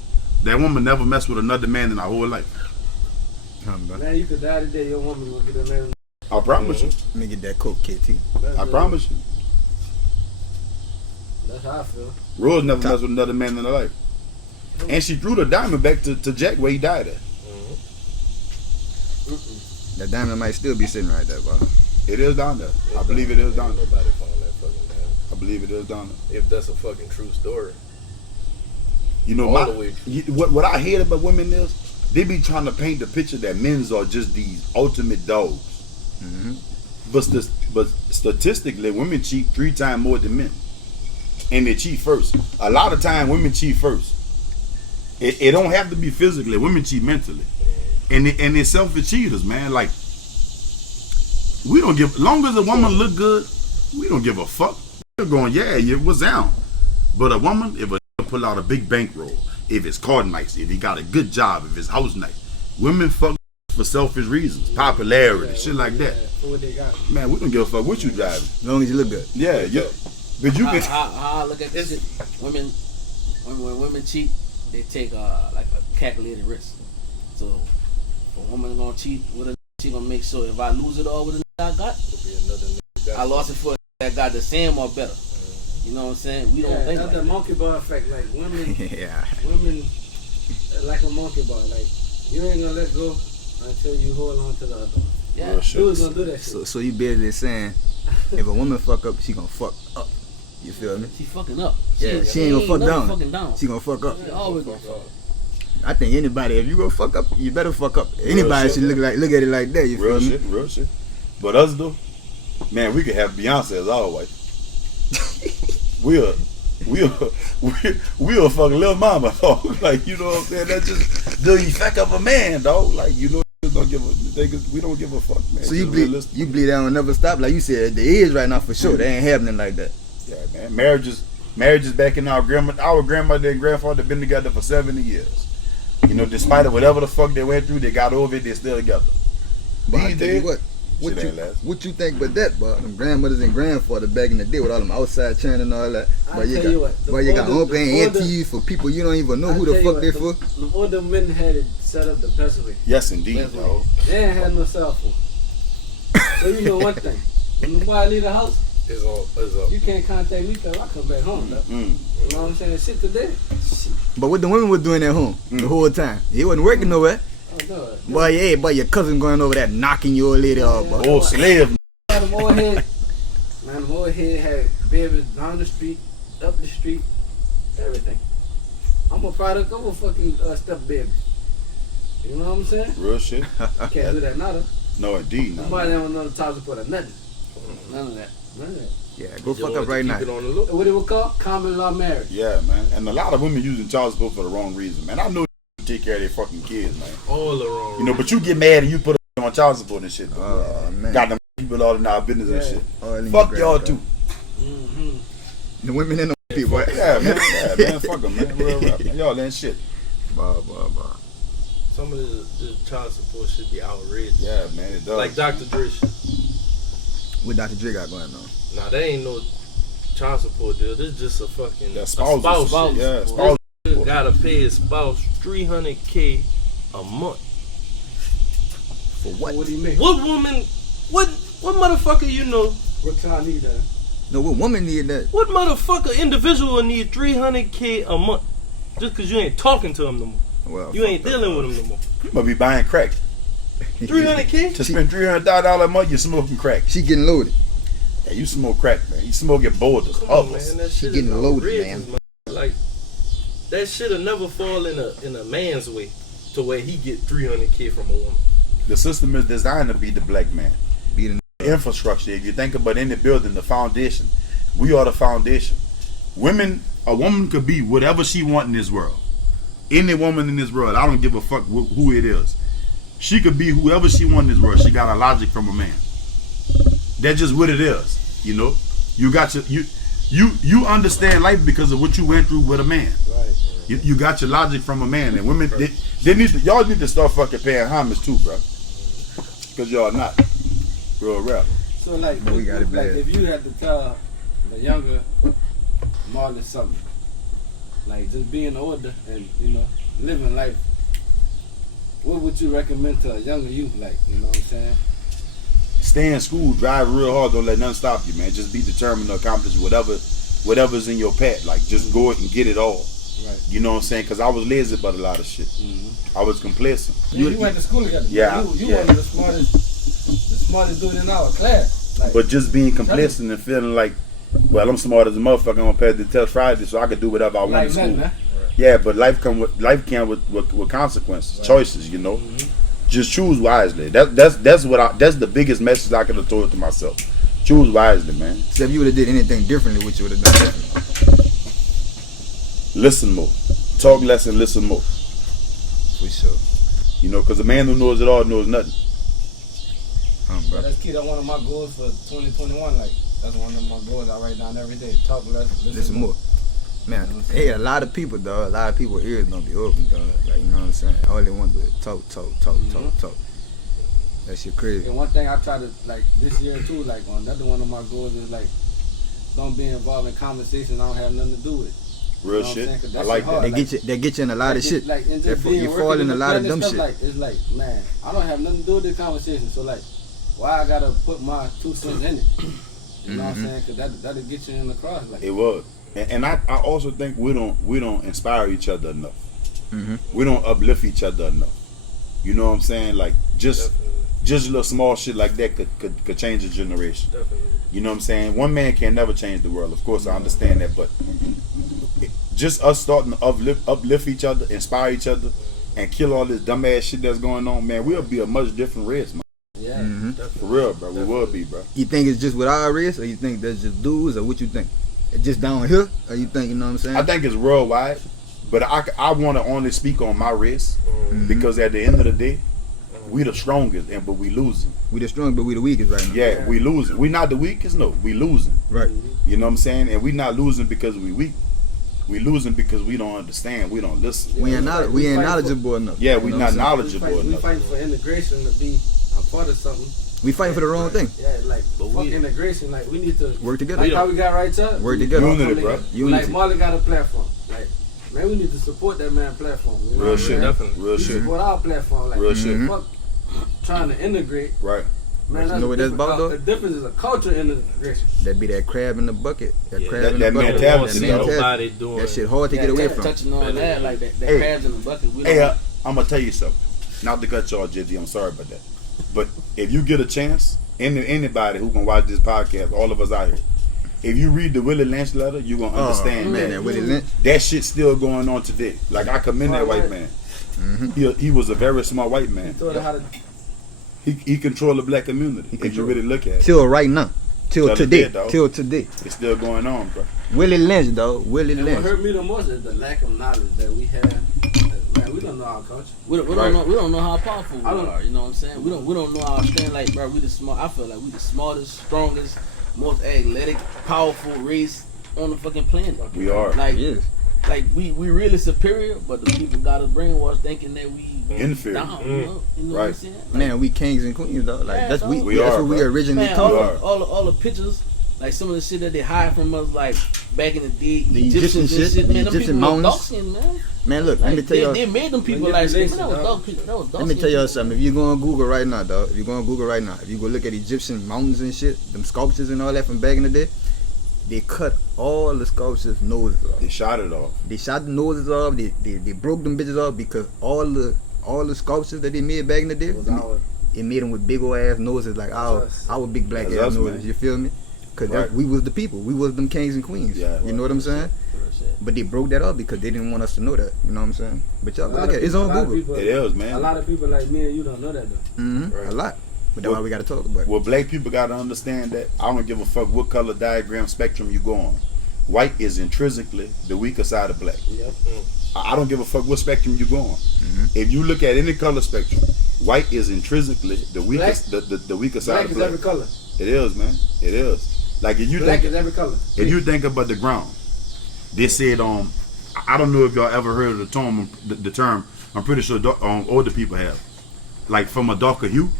That woman never messed with another man in her whole life. Man, you could die today. Your woman gonna get a man. I promise you. Let me get that Coke, KT. I promise you. That's how I feel. Rose never messed with another man in her life. And she threw the diamond back to Jack where he died at. That diamond might still be sitting right there, bro. It is down there. I believe it is down there. Nobody found that fucking diamond. I believe it is down there. If that's a fucking true story. You know, All the way true. what I hate about women is they be trying to paint the picture that men's are just these ultimate dogs. But statistically, women cheat 3 times more than men, and they cheat first. A lot of time, women cheat first. It don't have to be physically. Women cheat mentally, and they're selfish cheaters, man. Like, we don't give. Long as a woman look good, we don't give a fuck. We're going, yeah, it was down. But a woman, if a pull out a big bankroll, if it's car nice, if he got a good job, if his house nice, women fuck for selfish reasons, popularity, shit like that. For what they got. Man, we don't give a fuck what you driving. As long as you look good. Yeah, yeah. But you can. How I look at this shit, when women cheat, they take like a calculated risk. So if a woman gonna cheat with a, she gonna make sure if I lose it all with a I got, I lost it for that got the same or better. You know what I'm saying? We don't think that's like the that. monkey bar effect. Like women, Yeah. women like a monkey bar. Like you ain't gonna let go until you hold on to the other one. Yeah. Real shit. Dudes gonna do that shit. So you basically saying, if a woman fuck up, she gonna fuck up. You feel me? She fucking up. Yeah, she ain't gonna fuck never down. Fucking down. She gonna fuck up. She always gonna fuck. I think anybody, if you gonna fuck up, you better fuck up. Anybody shit. should look at it like that. You feel Real me? shit, real shit. But us though, man, we could have Beyonce as our wife. We'll fuck Lil Mama, dog. Like, you know what I'm saying? That's just the effect of a man, dog. Like, you know, we don't give a fuck, man. So you Just believe realistic. that will never stop? Like you said, the is right now for sure. They ain't happening like that. Yeah, man. Marriages back in our grandmother and grandfather been together for 70 years. You know, despite of whatever the fuck they went through, they got over it. They still together. But I These tell you days, what shit ain't last. what you think about that, but them grandmothers and grandfathers back in the day with all them outside churning and all that. I tell you what, the you got older- uncle and the older- aunties for people you don't even know I who tell the you fuck what, they for. The older men had it set up the best way. Yes, indeed, That's dog. They ain't had no cell phone. So you know one thing. When the boy leave the house, It's up. you can't contact me till I come back home, though. Mm. You know what I'm saying? Shit today. But what the women was doing at home the whole time, he wasn't working nowhere. Oh, no. But yeah, but your cousin going over there knocking your old lady off. But Old slave. Them old head, man, them old head had babies down the street, up the street, everything. I'm a product of a fucking step baby. You know what I'm saying? Real shit. Can't do that now, though. No, indeed. No. Nobody ever know the child support or nothing. None of that. None of that. yeah, go Just fuck want up to right keep now. it on the look. What it would call? Common law marriage. Yeah, man. And a lot of women using child support for the wrong reason, man. I know you take care of their fucking kids, man. All the wrong. You know, but you get mad and you put them on child support and shit. Oh man, Got them people all in our business and Yeah. shit. All in Fuck your y'all grandpa. too. Mm-hmm. The women and the people. Yeah, man. Yeah, man. Fuck them, man. Real rap, man. Y'all ain't shit. Bah. Some of the child support should be outrageous. Yeah, man. It does. Like Dr. Dre shit. What Dr. Dre got going on? Nah, that ain't no child support deal. This just a fucking That a spousal spouse shit. shit. Yeah, spousal. You gotta pay his spouse $300K a month. For what? What do you mean? What woman? What motherfucker you know? What y'all need that? No, what woman need that? What motherfucker individual will need $300K a month just cause you ain't talking to him no more? Well, You ain't dealing with him no more. You must be buying crack. 300K? To spend $300,000 a month, you smoking crack. She getting loaded. Yeah, you smoke crack, man. You smoking boulders. Come on, Others. man. That She shit getting is loaded, outrageous, man. Like that shit'll never fall in a man's way to where he get $300K from a woman. The system is designed to be the black man. Be the Infrastructure. If you think about any building, the foundation. We are the foundation. A woman could be whatever she want in this world. Any woman in this world, I don't give a fuck who it is. She could be whoever she want in this world. She got a logic from a man. That's just what it is. You know, you got you understand life because of what you went through with a man. Right. You got your logic from a man, and women they need to, y'all need to start fucking paying homage too, bro. Because y'all not real rap. So like, But we got it like bad. if you had to tell the younger Marlon something, like just being older and living life, what would you recommend to a younger youth? Like, you know what I'm saying? Stay in school, drive real hard, don't let nothing stop you, man. Just be determined to accomplish whatever's in your path. Like, just go it and get it all. Right. You know what I'm saying? Because I was lazy about a lot of shit. Mm-hmm. I was complacent. You went to school together. Yeah, You yeah. one of the smartest dude in our class. Like, But just being complacent and feeling like, well, I'm smart as a motherfucker. I'm gonna pass the test Friday, so I can do whatever I want in like school. nothing, man. Yeah, but life came with consequences, choices. You know, just choose wisely. That's the biggest message I could have told to myself. Choose wisely, man. So if you would have did anything differently, what you would have done differently? Listen more, talk less and listen more. For sure. You know, because a man who knows it all knows nothing. Bro. That's key. That's one of my goals for 2021. Like, that's one of my goals I write down every day. Talk less, Listen more. Man, hey, a lot of people, dog. A lot of people ears don't be open, dog. Like, you know what I'm saying? All they want to do is talk. That shit crazy. And one thing I try to, like, this year too, like, another one of my goals is, like, don't be involved in conversations I don't have nothing to do with. Real You know what I'm shit. saying? 'Cause I that like shit hard. that. They get you in a lot of shit. Like, and just They being you working fall in with a the lot of friend dumb and shit. stuff, Like, it's like, man, I don't have nothing to do with this conversation. So, like, why I gotta put my 2 cents in it? You know what I'm saying? Because that'll get you in the cross. Like, It was, and I also think we don't inspire each other enough. Mm-hmm. We don't uplift each other enough. You know what I'm saying? Like, just just little small shit like that could change a generation. Definitely. You know what I'm saying? One man can never change the world. Of course, I understand that, but just us starting to uplift each other, inspire each other, and kill all this dumbass shit that's going on, man, we'll be a much different race, man. Yeah. For real, bro. We will be, bro. You think it's just with our race, or you think that's just dudes, or what you think? It's just down here, or you think, you know what I'm saying? I think it's worldwide, but I want to only speak on my race because at the end of the day, we the strongest, but we losing. We the strong, but we the weakest right now. Yeah, we losing. We not the weakest, no. We losing. Right. You know what I'm saying? And we not losing because we weak. We losing because we don't understand. We don't listen. We ain't knowledgeable enough. Yeah, You we know not what I'm saying? knowledgeable We enough. fighting for integration to be a part of something. We fighting for the wrong thing. Yeah, like But fuck we- integration. Like we need to Work together. Like how we got right up. Work together. Unity, bro. Unity. Like Marley got a platform. Like man, we need to support that man platform. You know Real what I'm shit. saying? Definitely. Real We shit. support our platform. Like Real shit. fuck trying to integrate. Right. Man, You know what that's about, though? The difference is a culture integration. That be that crab in the bucket. That Yeah, crab that in the bucket. mentality, Want to see though. nobody doing. That shit hard to get away from. Touching on that, like that Hey. crabs in the bucket. We don't Hey, I'm gonna tell you something. Not to cut y'all, Jizzy. I'm sorry about that. But if you get a chance, anybody who can watch this podcast, all of us out here, if you read the Willie Lynch letter, you gonna understand, man, man. that Willie Lynch. That shit's still going on today. Like I commend that white man. He was a very smart white man. Taught her how to He controlled the black community. If you really look at it, Till right now. Till Till today. today, dog. Till today. it's still going on, bro. Willie Lynch, though. Willie And what Lynch. hurt me the most is the lack of knowledge that we have. Man, we don't know our culture. We don't Right. know. We don't know how powerful we I don't- are. You know what I'm saying? We don't know our strength. Like, bro, we the smart. I feel like we the smartest, strongest, most athletic, powerful race on the fucking planet. We are. Like, Yes. like we really superior, but the people got us brainwashed thinking that we Inferior. down. You know what Right. I'm saying? Like, Man, we kings and queens, though. Like, Yeah, that's dog. we. We That's are, what we bro. originally man, taught. all the pictures, like some of the shit that they hide from us, like back in the day, The Egyptians Egyptian and shit, the man, them Egyptian people was mountains. dark-skinned, man. Man, look, let me Like, tell you. they made them people When like you're man, that was dog. dark people. That was dark. Let me tell y'all something. If you go on Google right now, dog, if you go on Google right now, if you go look at Egyptian mountains and shit, them sculptures and all that from back in the day, they cut all the sculptures' noses off. They shot it off. They shot the noses off. They broke them bitches off because all the sculptures that they made back in the day, It was our it made them with big old ass noses like our big black That's ass us, noses. man. You feel me? Cause Right. we was the people. We was them kings and queens. Yeah. You know what I'm saying? But they broke that up because they didn't want us to know that. You know what I'm saying? But y'all look at it. It's on Google. It is, A man. lot of people like me and you don't know that though. Right. A lot. But that's why we got to talk about it. Well, black people gotta understand that I don't give a fuck what color diagram spectrum you go on. White is intrinsically the weaker side of black. Yep. I don't give a fuck what spectrum you go on. If you look at any color spectrum, white is intrinsically the weakest, the weaker side Black of is black. every color. It is, man. It is. Like if you Black think is every color. if you think about the ground, they said I don't know if y'all ever heard of the term. I'm pretty sure older people have, like from a darker hue.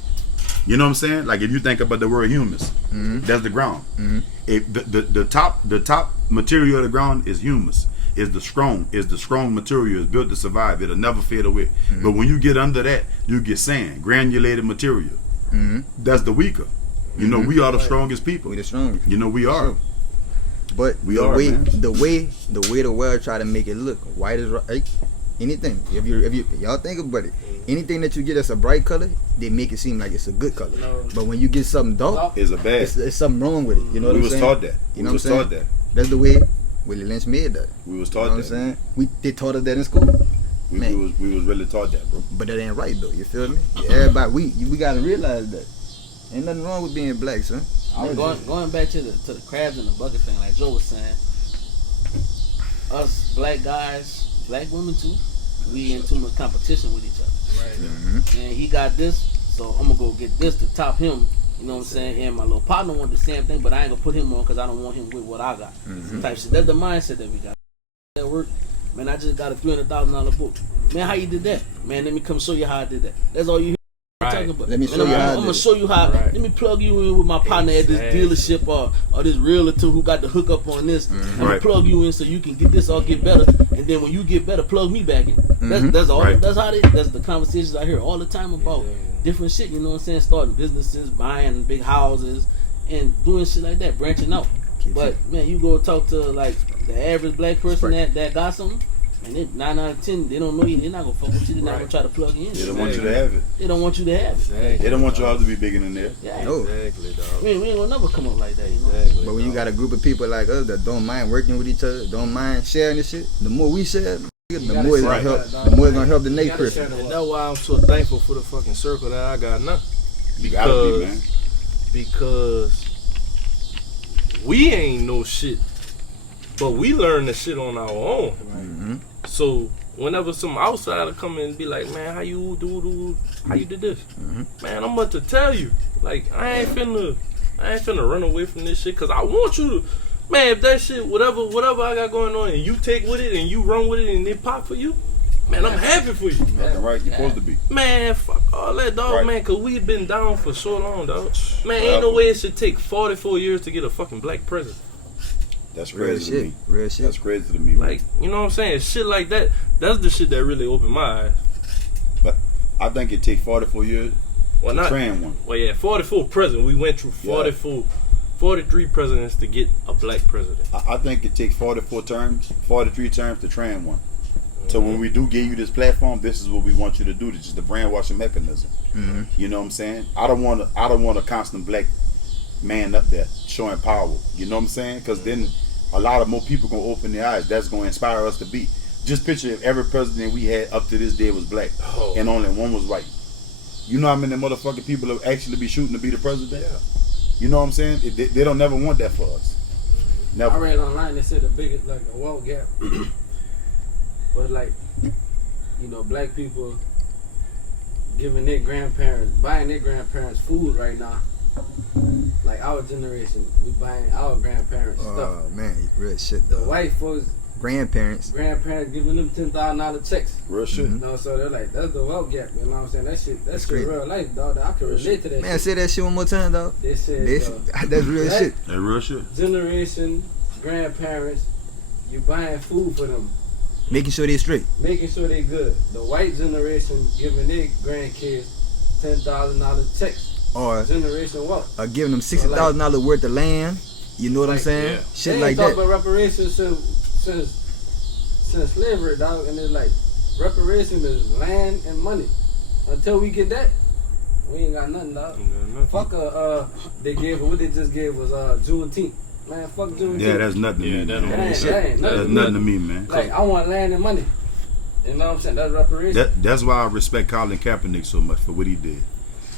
You know what I'm saying? Like if you think about the word humus, that's the ground. If the top material of the ground is humus, is the strong material, is built to survive. It'll never fade away. But when you get under that, you get sand, granulated material. That's the weaker. You know, we are the strongest people. We the strongest. You know, we are. But We the are, way man. the way the world try to make it look white is right. Anything. If you y'all think about it, anything that you get that's a bright color, they make it seem like it's a good color. No. But when you get something dark, Is a bad. it's something wrong with it. You know what We I'm was saying? taught that. You We know what I'm was saying? taught that. That's the way Willie Lynch made that. We was You taught know what I'm that. saying? They taught us that in school. We Man. was really taught that, bro. But that ain't right though. You feel me? Everybody, we gotta realize that. Ain't nothing wrong with being black, son. I'm going back to the crabs in the bucket thing, like Joe was saying. Us black guys, black women too, we in too much competition with each other. Right. And he got this, so I'm gonna go get this to top him. You know what I'm saying? And my little partner want the same thing, but I ain't gonna put him on because I don't want him with what I got. Type shit. That's the mindset that we got. That work. Man, I just got a $300,000 book. Man, how you did that? Man, let me come show you how I did that. That's all you hear. Right. Talking about. Let me show you how I I'm did gonna it. show you how. Right. Let me plug you in with my partner at this Exactly. dealership or this realtor who got the hookup on this. I'm gonna Right. plug you in so you can get this or get better, and then when you get better, plug me back in. That's all. Right. That's how they. That's the conversations I hear all the time about different shit. You know what I'm saying? Starting businesses, buying big houses, and doing shit like that, branching out. But man, you go talk to like the average black person that got something. And they, 9 out of 10, they don't know you. They're not gonna fuck with you. They're not gonna try to plug you in. They don't want you to have it. They don't want you to have it. Exactly. They don't want your house to be bigger than theirs. Yeah. No. Exactly, dog. We ain't gonna never come up like that, you know. Exactly. But when you got a group of people like us that don't mind working with each other, don't mind sharing this shit, the more we share, the gotta more it's gonna share help. that, dog. The more it's gonna help the You next gotta person. share the And that's why I'm so thankful for the fucking circle that I got now. You gotta be, man. Because we ain't no shit, but we learn the shit on our own. Mm-hmm. So whenever some outsider come in and be like, man, how you did this? Man, I'm about to tell you. Like, I ain't finna run away from this shit, cause I want you to. Man, if that shit, whatever I got going on, and you take with it and you run with it and it pop for you, man, I'm happy for you. Fucking right, you're supposed to be. Man, fuck all that, dog, Right. man, cause we've been down for so long, dog. Man, ain't no way it should take 44 years to get a fucking black president. That's Real crazy to shit. me. Real shit. That's crazy to me, man. Like, you know what I'm saying? Shit like that, that's the shit that really opened my eyes. But I think it take 44 years Well, to not, train one. well, yeah, 44 presidents. We went through 43 presidents to get a black president. I think it takes 43 terms to train one. So when we do give you this platform, this is what we want you to do. This is the brainwashing mechanism. Mm-hmm. You know what I'm saying? I don't want a constant black man up there showing power. You know what I'm saying? Because then a lot of more people gonna open their eyes. That's gonna inspire us to be. Just picture if every president we had up to this day was black Oh. and only one was white. You know how many motherfucking people will actually be shooting to be the president? Yeah. You know what I'm saying? They don't never want that for us. I Never. read online they said the biggest, like, a wealth gap was like, you know, black people giving their grandparents, buying their grandparents food right now. Like our generation, we buying our grandparents stuff. Oh man, real shit The though. white folks, Grandparents. grandparents giving them $10,000 checks. Real shit. Mhm. You know, so they're like, that's the wealth gap. You know what I'm saying? That's That's shit crazy. real life, dog. I can relate to that Man, shit. say that shit one more time, dog. They said That's real black shit. That real shit. generation, grandparents, you buying food for them, Making sure they straight. making sure they good. The white generation giving their grandkids $10,000 checks. Or Generation wealth. giving them $60,000 worth of land. You know what I'm Like, saying? yeah. Shit They like ain't talk that. about reparations since slavery, dog. And it's like reparation is land and money. Until we get that, we ain't got nothing, dog. Fuck they gave what they just gave was Juneteenth. Man, fuck Juneteenth. Yeah, that's nothing to Yeah, me, that man. don't That ain't That's nothing. nothing to me, man. Like I want land and money. You know what I'm saying? That's reparation. That's why I respect Colin Kaepernick so much for what he did.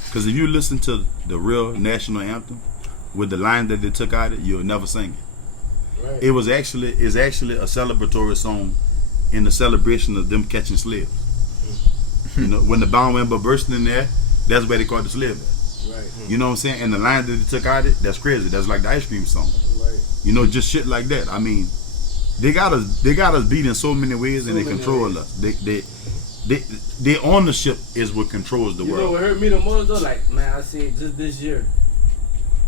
Because if you listen to the real national anthem with the line that they took out of it, you'll never sing it. Right. It was actually a celebratory song in the celebration of them catching slaves. You know, when the bomb went bursting in there, that's where they caught the slave at. Right. You know what I'm saying? And the line that they took out of it, that's crazy. That's like the ice cream song. Right. You know, just shit like that. I mean, they got us beat in so many ways, and So they many control ways. us. Their ownership is what controls the You know world. what hurt me the most though? Like, man, I see just this year.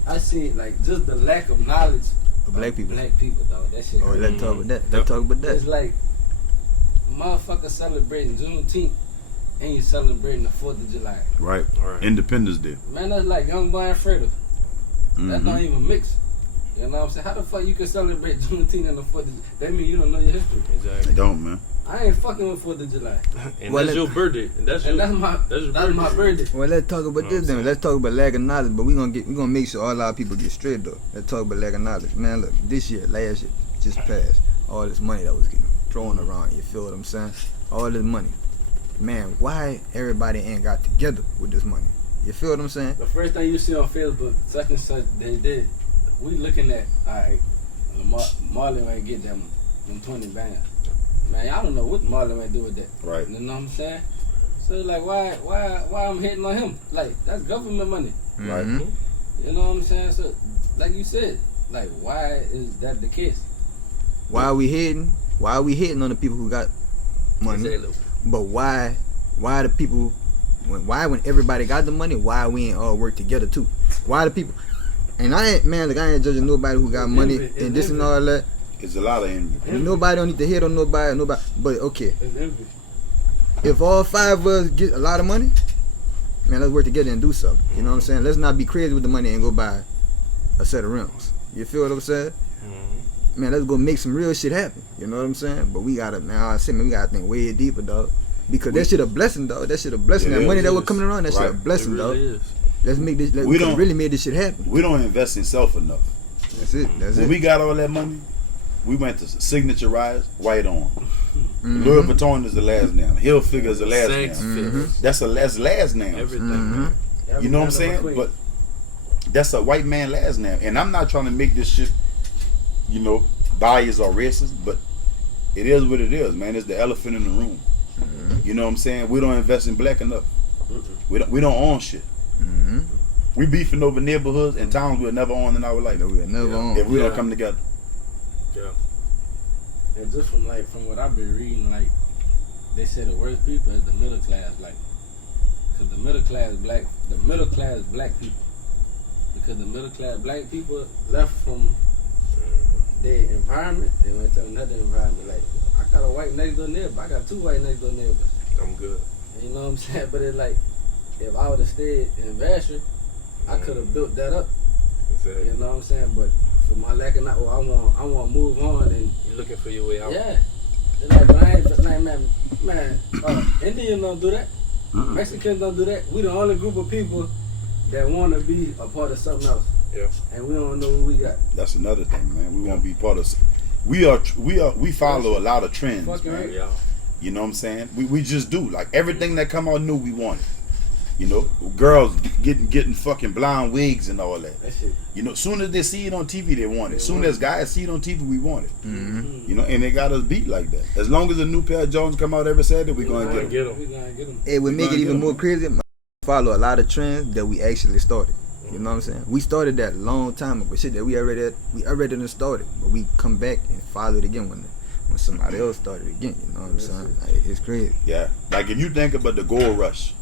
I see like just the lack of knowledge Of black people. Black people, dog. That shit. Oh, hurt. let's talk about that. Let's talk about that. It's like motherfuckers celebrating Juneteenth and you celebrating the 4th of July. Right. Right. Independence Day. Man, that's like Young Boy and Fredo. That don't Mhm. even mix. You know what I'm saying? How the fuck you can celebrate Juneteenth and the 4th of July? That mean you don't know your history. They Exactly. don't, man. I ain't fucking with 4th of July. And Well, that's let- your birthday. And that's And your, that's your my birthday. Well, let's talk about Know this what I'm then. saying? Let's talk about lack of knowledge, but we gonna make sure all our people get straight though. Let's talk about lack of knowledge. Man, look, this year, last year, just passed. All this money that was getting thrown around, you feel what I'm saying? All this money. Man, why everybody ain't got together with this money? You feel what I'm saying? The first thing you see on Facebook, such and such, they did. We looking at, alright, Marlon might get them 20 bands. Man, y'all don't know what Marlon might do with that. Right. You know what I'm saying? So like, why I'm hitting on him? Like, that's government money. Right. Mhm. You know what I'm saying? So, like you said, like, why is that the case? Why are we hating? Why are we hating on the people who got money? Exactly. But why the people? When everybody got the money, why we ain't all work together too? Why the people? And I ain't judging nobody who got money It's and this and envy. all that. It's a lot of envy. Nobody don't need to hate on nobody. But okay, It's envy. if all 5 of us get a lot of money, man, let's work together and do something. You know what I'm saying? Let's not be crazy with the money and go buy a set of rims. You feel what I'm saying? man, let's go make some real shit happen. You know what I'm saying? But we gotta, man, I say, man, we gotta think way deeper, dog. Because that shit a blessing, dog. That shit a blessing. Yeah, that money it that was is. coming around, that shit a Right. blessing, It really dog. is. Let's make this. We We don't- really made this shit happen. We don't invest in self enough. That's it. That's When it. we got all that money, we went to Signature Rise, White On. Mhm. Louis Vuitton is the last name. Hilfiger is the last Sex, name. fits, That's last name. everything, Mhm. man. You know what I'm saying? But that's a white man last name. And I'm not trying to make this shit, you know, biased or racist, but it is what it is, man. It's the elephant in the room. You know what I'm saying? We don't invest in black enough. We don't own shit. Mm-hmm. We beefing over neighborhoods and towns we'll never own in our life. No, we'll never Yeah. on. If we don't Yeah. come together. And just from what I've been reading, like they say the worst people is the middle class, like, cause the middle class black people, because the middle class black people left from their environment, they went to another environment. Like, I got a white next door neighbor, I got 2 white next door neighbors. I'm good. You know what I'm saying? But it's like, if I would have stayed in Vassar, I could have built that up. Exactly. You know what I'm saying? But for my lack of not, I want to move on and. You're looking for your way out. Yeah. It's like, but I ain't, like, man, Indians don't do that. Mexicans don't do that. We the only group of people that want to be a part of something else. Yeah. And we don't know what we got. That's another thing, man. We want to be part of. We follow a lot of trends, Fucking man. right. Yeah. You know what I'm saying? We just do. Like everything that come out new, we want it. You know, girls getting fucking blonde wigs and all that. That shit. You know, soon as they see it on TV, they want it. Soon as guys see it on TV, we want it. Mm-hmm. You know, and they got us beat like that. As long as a new pair of Jones come out every Saturday, we gonna get them. We gonna get them. It would make it even more crazy. Follow a lot of trends that we actually started. You know what I'm saying? We started that long time ago. Shit that we already done started, but we come back and follow it again when somebody else started again. You know what I'm saying? Like, it's crazy. Yeah, like if you think about the gold rush,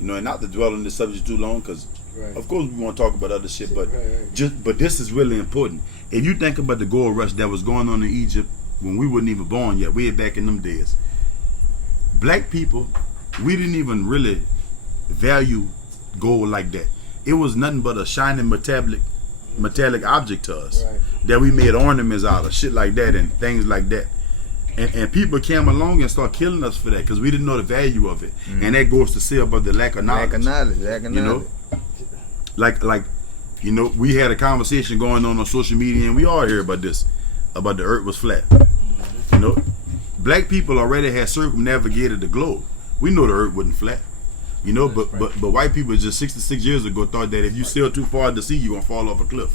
you know, and not to dwell on this subject too long, because Right. of course we want to talk about other shit, but Right. but this is really important. If you think about the gold rush that was going on in Egypt when we weren't even born yet, way back in them days, black people, we didn't even really value gold like that. It was nothing but a shining metallic object to us Right. that we made ornaments out of, shit like that and things like that. And people came along and started killing us for that because we didn't know the value of it. And that goes to say about the lack of knowledge. Lack of knowledge. You know, like, you know, we had a conversation going on social media, and we all hear about this, about the earth was flat. You know, black people already had circumnavigated the globe. We know the earth wasn't flat. You know, but white people just 66 years ago thought that if you sail too far to sea, you're gonna fall off a cliff.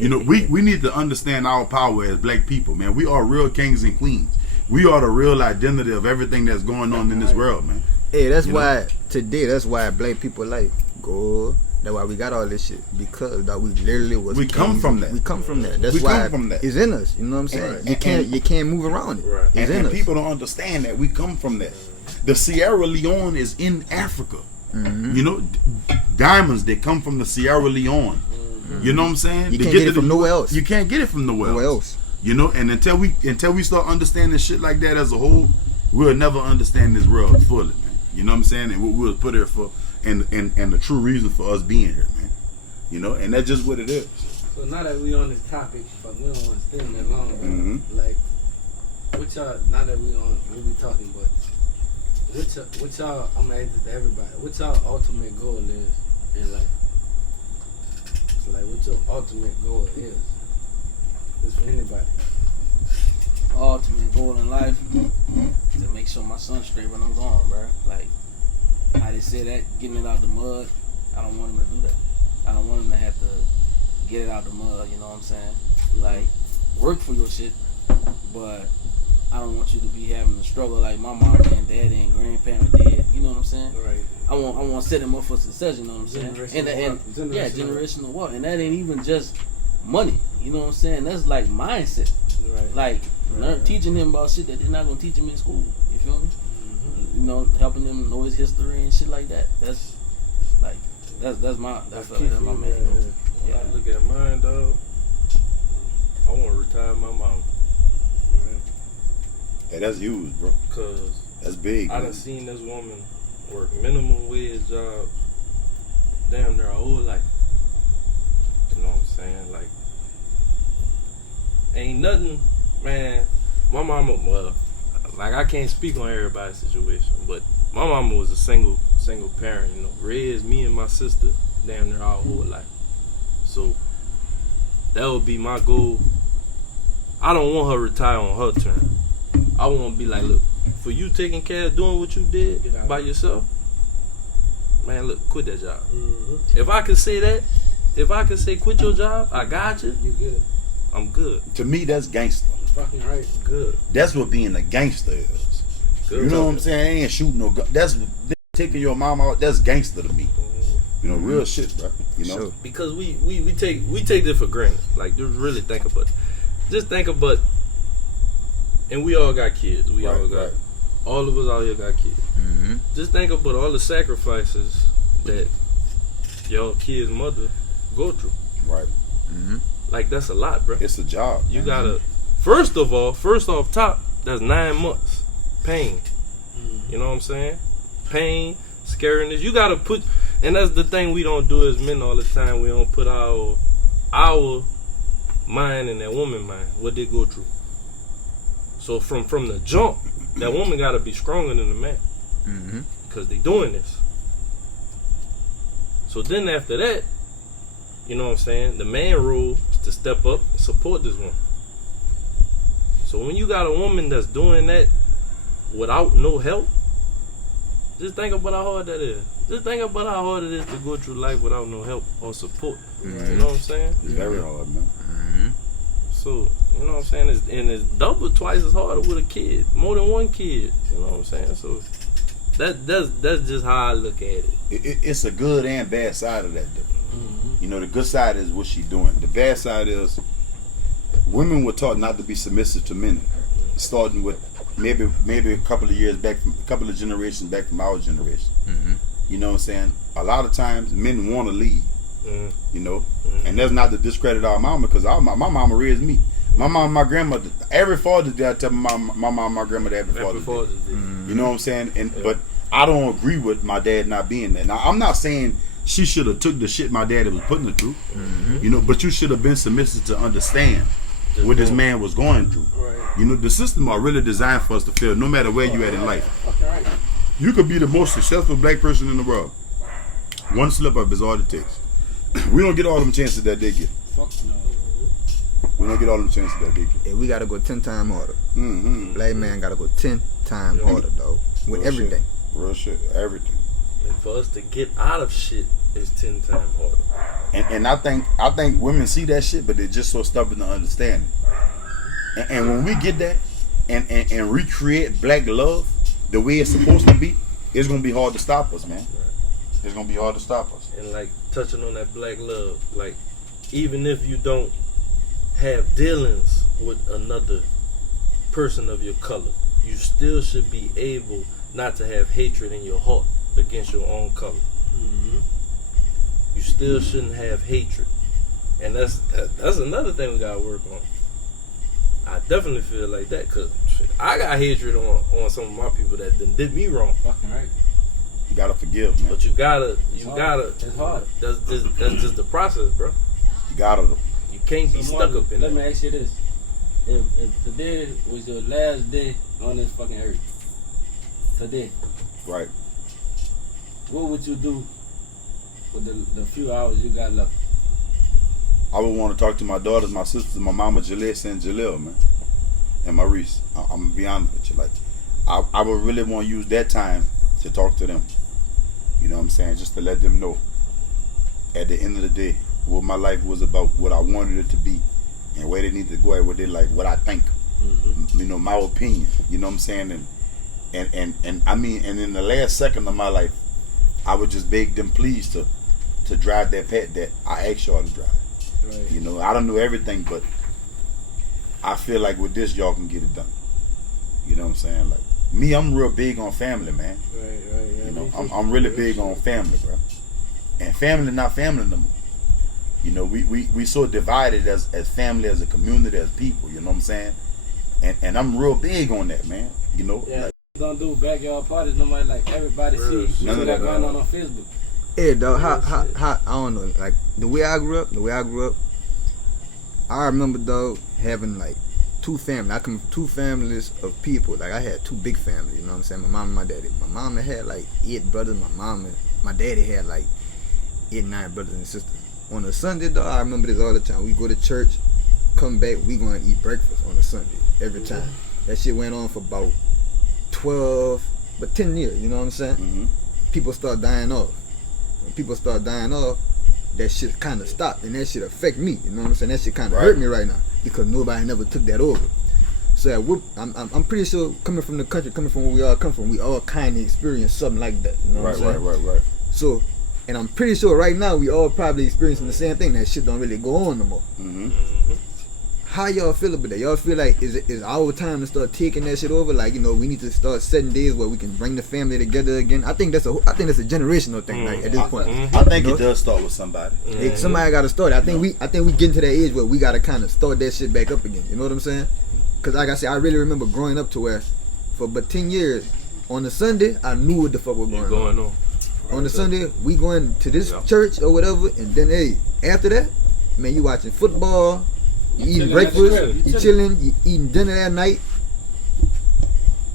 You know, we need to understand our power as black people, man. We are real kings and queens. We are the real identity of everything that's going on in this world, man. Hey, that's You know? why today. That's why black people like gold. That's why we got all this shit because that we literally was. We come kings. from that. We come from that. That's We why come from that. it's in us. You know what I'm saying? And- You can't move around it. Right. It's in And us. people don't understand that we come from that. The Sierra Leone is in Africa. Mm-hmm. You know, diamonds that come from the Sierra Leone. You know what I'm saying? You To can't get get to it from the- nowhere else. You can't get it from nowhere Nowhere else. else. You know, and until we start understanding shit like that as a whole, we'll never understand this world fully, man. You know what I'm saying? And what we was put here for, and the true reason for us being here, man. You know, and that's just what it is. So now that we on this topic, but we don't want to stay on that long. But Mhm. like, what y'all? Now that we talking, but what y'all? I'm gonna ask this to everybody. What y'all ultimate goal is in life? So like, what your ultimate goal is? This for anybody. Ultimate goal in life to make sure my son's straight when I'm gone, bro. Like how they say that, getting it out the mud. I don't want him to do that. I don't want him to have to get it out the mud. You know what I'm saying? Like work for your shit, but I don't want you to be having to struggle like my mom and daddy and grandparents did. You know what I'm saying? Right. I want to set him up for success. You know what I'm saying? Generational wealth, and that ain't even just money. You know what I'm saying? That's like mindset. Right. Like teaching him about shit that they're not gonna teach him in school. You feel me? Mm-hmm. You know, helping him know his history and shit like that. That's my that's my main goal. When I look at mine, dog, I want to retire my mom. Hey, that's huge, bro. Cause That's big. I man. done seen this woman work minimum wage jobs damn near her whole life. You know what I'm saying? Like, ain't nothing, man. My mama, well, like I can't speak on everybody's situation, but my mama was a single parent. You know, raised me and my sister damn near our whole life. So that would be my goal. I don't want her to retire on her term. I want to be like, look, for you taking care of doing what you did by yourself, man, look, quit that job. Mm-hmm. If I could say that, if I could say quit your job, I got you. You good? I'm good. To me, that's gangster. Fucking right. Good. That's what being a gangster is. Good. You know what I'm saying? I ain't shooting no gun. That's taking your mom out. That's gangster to me. You know, real shit, bro. You know, Sure. Because we take this for granted. Like, just really think about it. Just think about, and we all got kids. We all got, all of us out here got kids. Mm-hmm. Just think about all the sacrifices that your kid's mother go through. right? Mm-hmm. Like, that's a lot, bro. It's a job. You gotta, first off top, that's 9 months pain. You know what I'm saying? Pain, scariness. You gotta put, and that's the thing we don't do as men all the time. We don't put our mind in that woman mind, what they go through. So from the jump, that woman gotta be stronger than the man, Mm-hmm. because they doing this. So then after that, you know what I'm saying, the man role is to step up and support this woman. So when you got a woman that's doing that without no help, just think about how hard that is. Just think about how hard it is to go through life without no help or support. You know what I'm saying? It's very hard, man. Mm-hmm. So, you know what I'm saying? It's double, twice as harder with a kid. More than one kid. You know what I'm saying? So that's just how I look at it. It's a good and bad side of that, though. Mm-hmm. You know, the good side is what she's doing. The bad side is women were taught not to be submissive to men. Starting with maybe a couple of years back, from a couple of generations back from our generation. Mm-hmm. You know what I'm saying? A lot of times men want to lead. Mm. You know, and that's not to discredit our mama, because my mama raised me. My mom, my grandmother, every Father's Day I tell my mom, my grandmother every Father's Day. You know what I'm saying? And but I don't agree with my dad not being there. Now I'm not saying she should have took the shit my daddy was putting her through. You know, but you should have been submissive to understand what this man was going through. Right. You know, the system are really designed for us to feel no matter where you at in life. Fucking right. You could be the most successful black person in the world. One slip up is all it takes. We don't get all them chances that they get. Fuck no. We don't get all them chances that they get. And we gotta go 10 times harder. Mm-hmm. Black man gotta go 10 times harder, though. With Real everything. Shit. Real shit. Everything. And for us to get out of shit is 10 times harder. And I think women see that shit, but they're just so stubborn to understand it. And when we get that and recreate black love the way it's supposed to be, it's gonna be hard to stop us, man. It's gonna be hard to stop us. And like touching on that black love, like even if you don't have dealings with another person of your color, you still should be able not to have hatred in your heart against your own color. Mm-hmm. You still shouldn't have hatred, and that's another thing we gotta work on. I definitely feel like that, cause I got hatred on some of my people that did me wrong. Fucking right. You gotta forgive, man. But you gotta. It's hard. That's just the process, bro. You gotta. You can't be So, stuck Marlon, up in let that. me ask you this. If today was your last day on this fucking earth, today, Right. what would you do with the few hours you got left? I would want to talk to my daughters, my sisters, my mama, Jalissa and Jalil, man, and Maurice. I'm gonna be honest with you. Like, I would really want to use that time to talk to them. You know what I'm saying? Just to let them know at the end of the day what my life was about, what I wanted it to be, and where they need to go at with their life, what I think. Mm-hmm. You know, my opinion. You know what I'm saying? And I mean, and in the last second of my life, I would just beg them, please, to drive that path that I asked y'all to drive. Right. You know, I don't know everything, but I feel like with this, y'all can get it done. You know what I'm saying? Like me, I'm real big on family, man. Right. Yeah, You know, me too. I'm really big on family, bro. And family, not family no more. You know, we so divided as family, as a community, as people. You know what I'm saying? And I'm real big on that, man. You know, Yeah. like, Don't do backyard parties. Nobody like everybody Real see shit. None of that that, going on Facebook. Yeah, dog. Real shit. How I don't know. Like the way I grew up, I remember though having like two families. I come from two families of people. Like I had two big families. You know what I'm saying? My mom and my daddy. My mama had like 8 brothers. My daddy had like 8, 9 brothers and sisters. On a Sunday though, I remember this all the time. We go to church, come back, we gonna eat breakfast on a Sunday every time. That shit went on for about 10 years. You know what I'm saying? Mm-hmm. People start dying off. When people start dying off, that shit kind of stopped, and that shit affect me. You know what I'm saying? That shit kind of hurt me right now because nobody never took that over. So I'm pretty sure coming from the country, coming from where we all come from, we all kind of experienced something like that. You know what I'm saying? Right. So, and I'm pretty sure right now we all probably experiencing the same thing. That shit don't really go on no more. Mm-hmm. How y'all feel about that? Y'all feel like is our time to start taking that shit over? Like, you know, we need to start setting days where we can bring the family together again. I think that's a generational thing. Like at this point, I think it does start with somebody. Somebody got to start it. I think we get to that age where we got to kind of start that shit back up again. You know what I'm saying? Because like I said, I really remember growing up to where for but 10 years on the Sunday I knew what the fuck was going on. On the Sunday we going to this church or whatever, and then hey, after that, man, you watching football. You eating breakfast, you chilling, you eating dinner that night.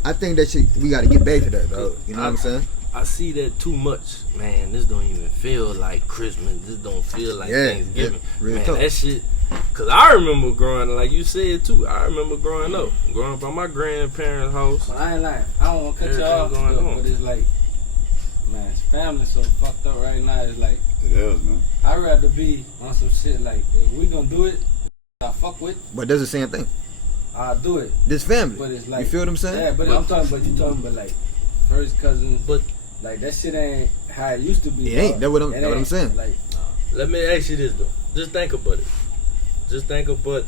I think that shit, we got to get back to that, dog. You know what I'm saying? I see that too much. Man, this don't even feel like Christmas. This don't feel like Thanksgiving. Man, tough. that shit. Because I remember growing, like you said too, I remember growing up at my grandparents' house. But I ain't lying. I don't want to cut you off, but it's like, man, family so fucked up right now. It's like, It is, man. I'd rather be on some shit like, if we gonna do it, I fuck with. But that's the same thing. I'll do it. This family. But it's like, you feel what I'm saying? Yeah, but you talking about like first cousins, but like that shit ain't how it used to be. It ain't. That's what It I'm ain't. saying. Like, Let me ask you this though. Just think about it. Just think about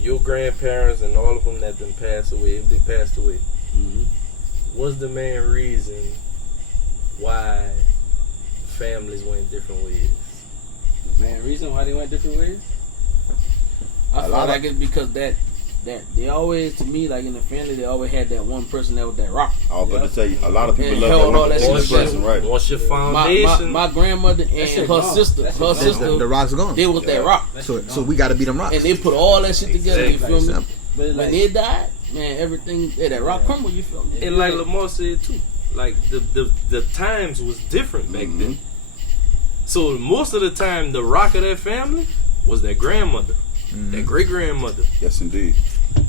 your grandparents and all of them that done passed away. If they passed away, what's the main reason why families went different ways? the main reason why they went different ways. I feel like it's because that they always, to me, like in the family, they always had that one person that was that rock. I was about to tell you, a lot of people And love held all that that one shit person, right? Once your foundation, My grandmother and shit her gone. sister, That shit her gone. sister, The rock's gone. they was that rock, So we got to beat them rocks. and they put all that shit together. You feel me? Simple. But When like, they died, man, everything that rock crumbled. You feel me? and like Lamar said too, like the times was different back then. So most of the time, the rock of that family was their grandmother, that great grandmother. Yes, indeed.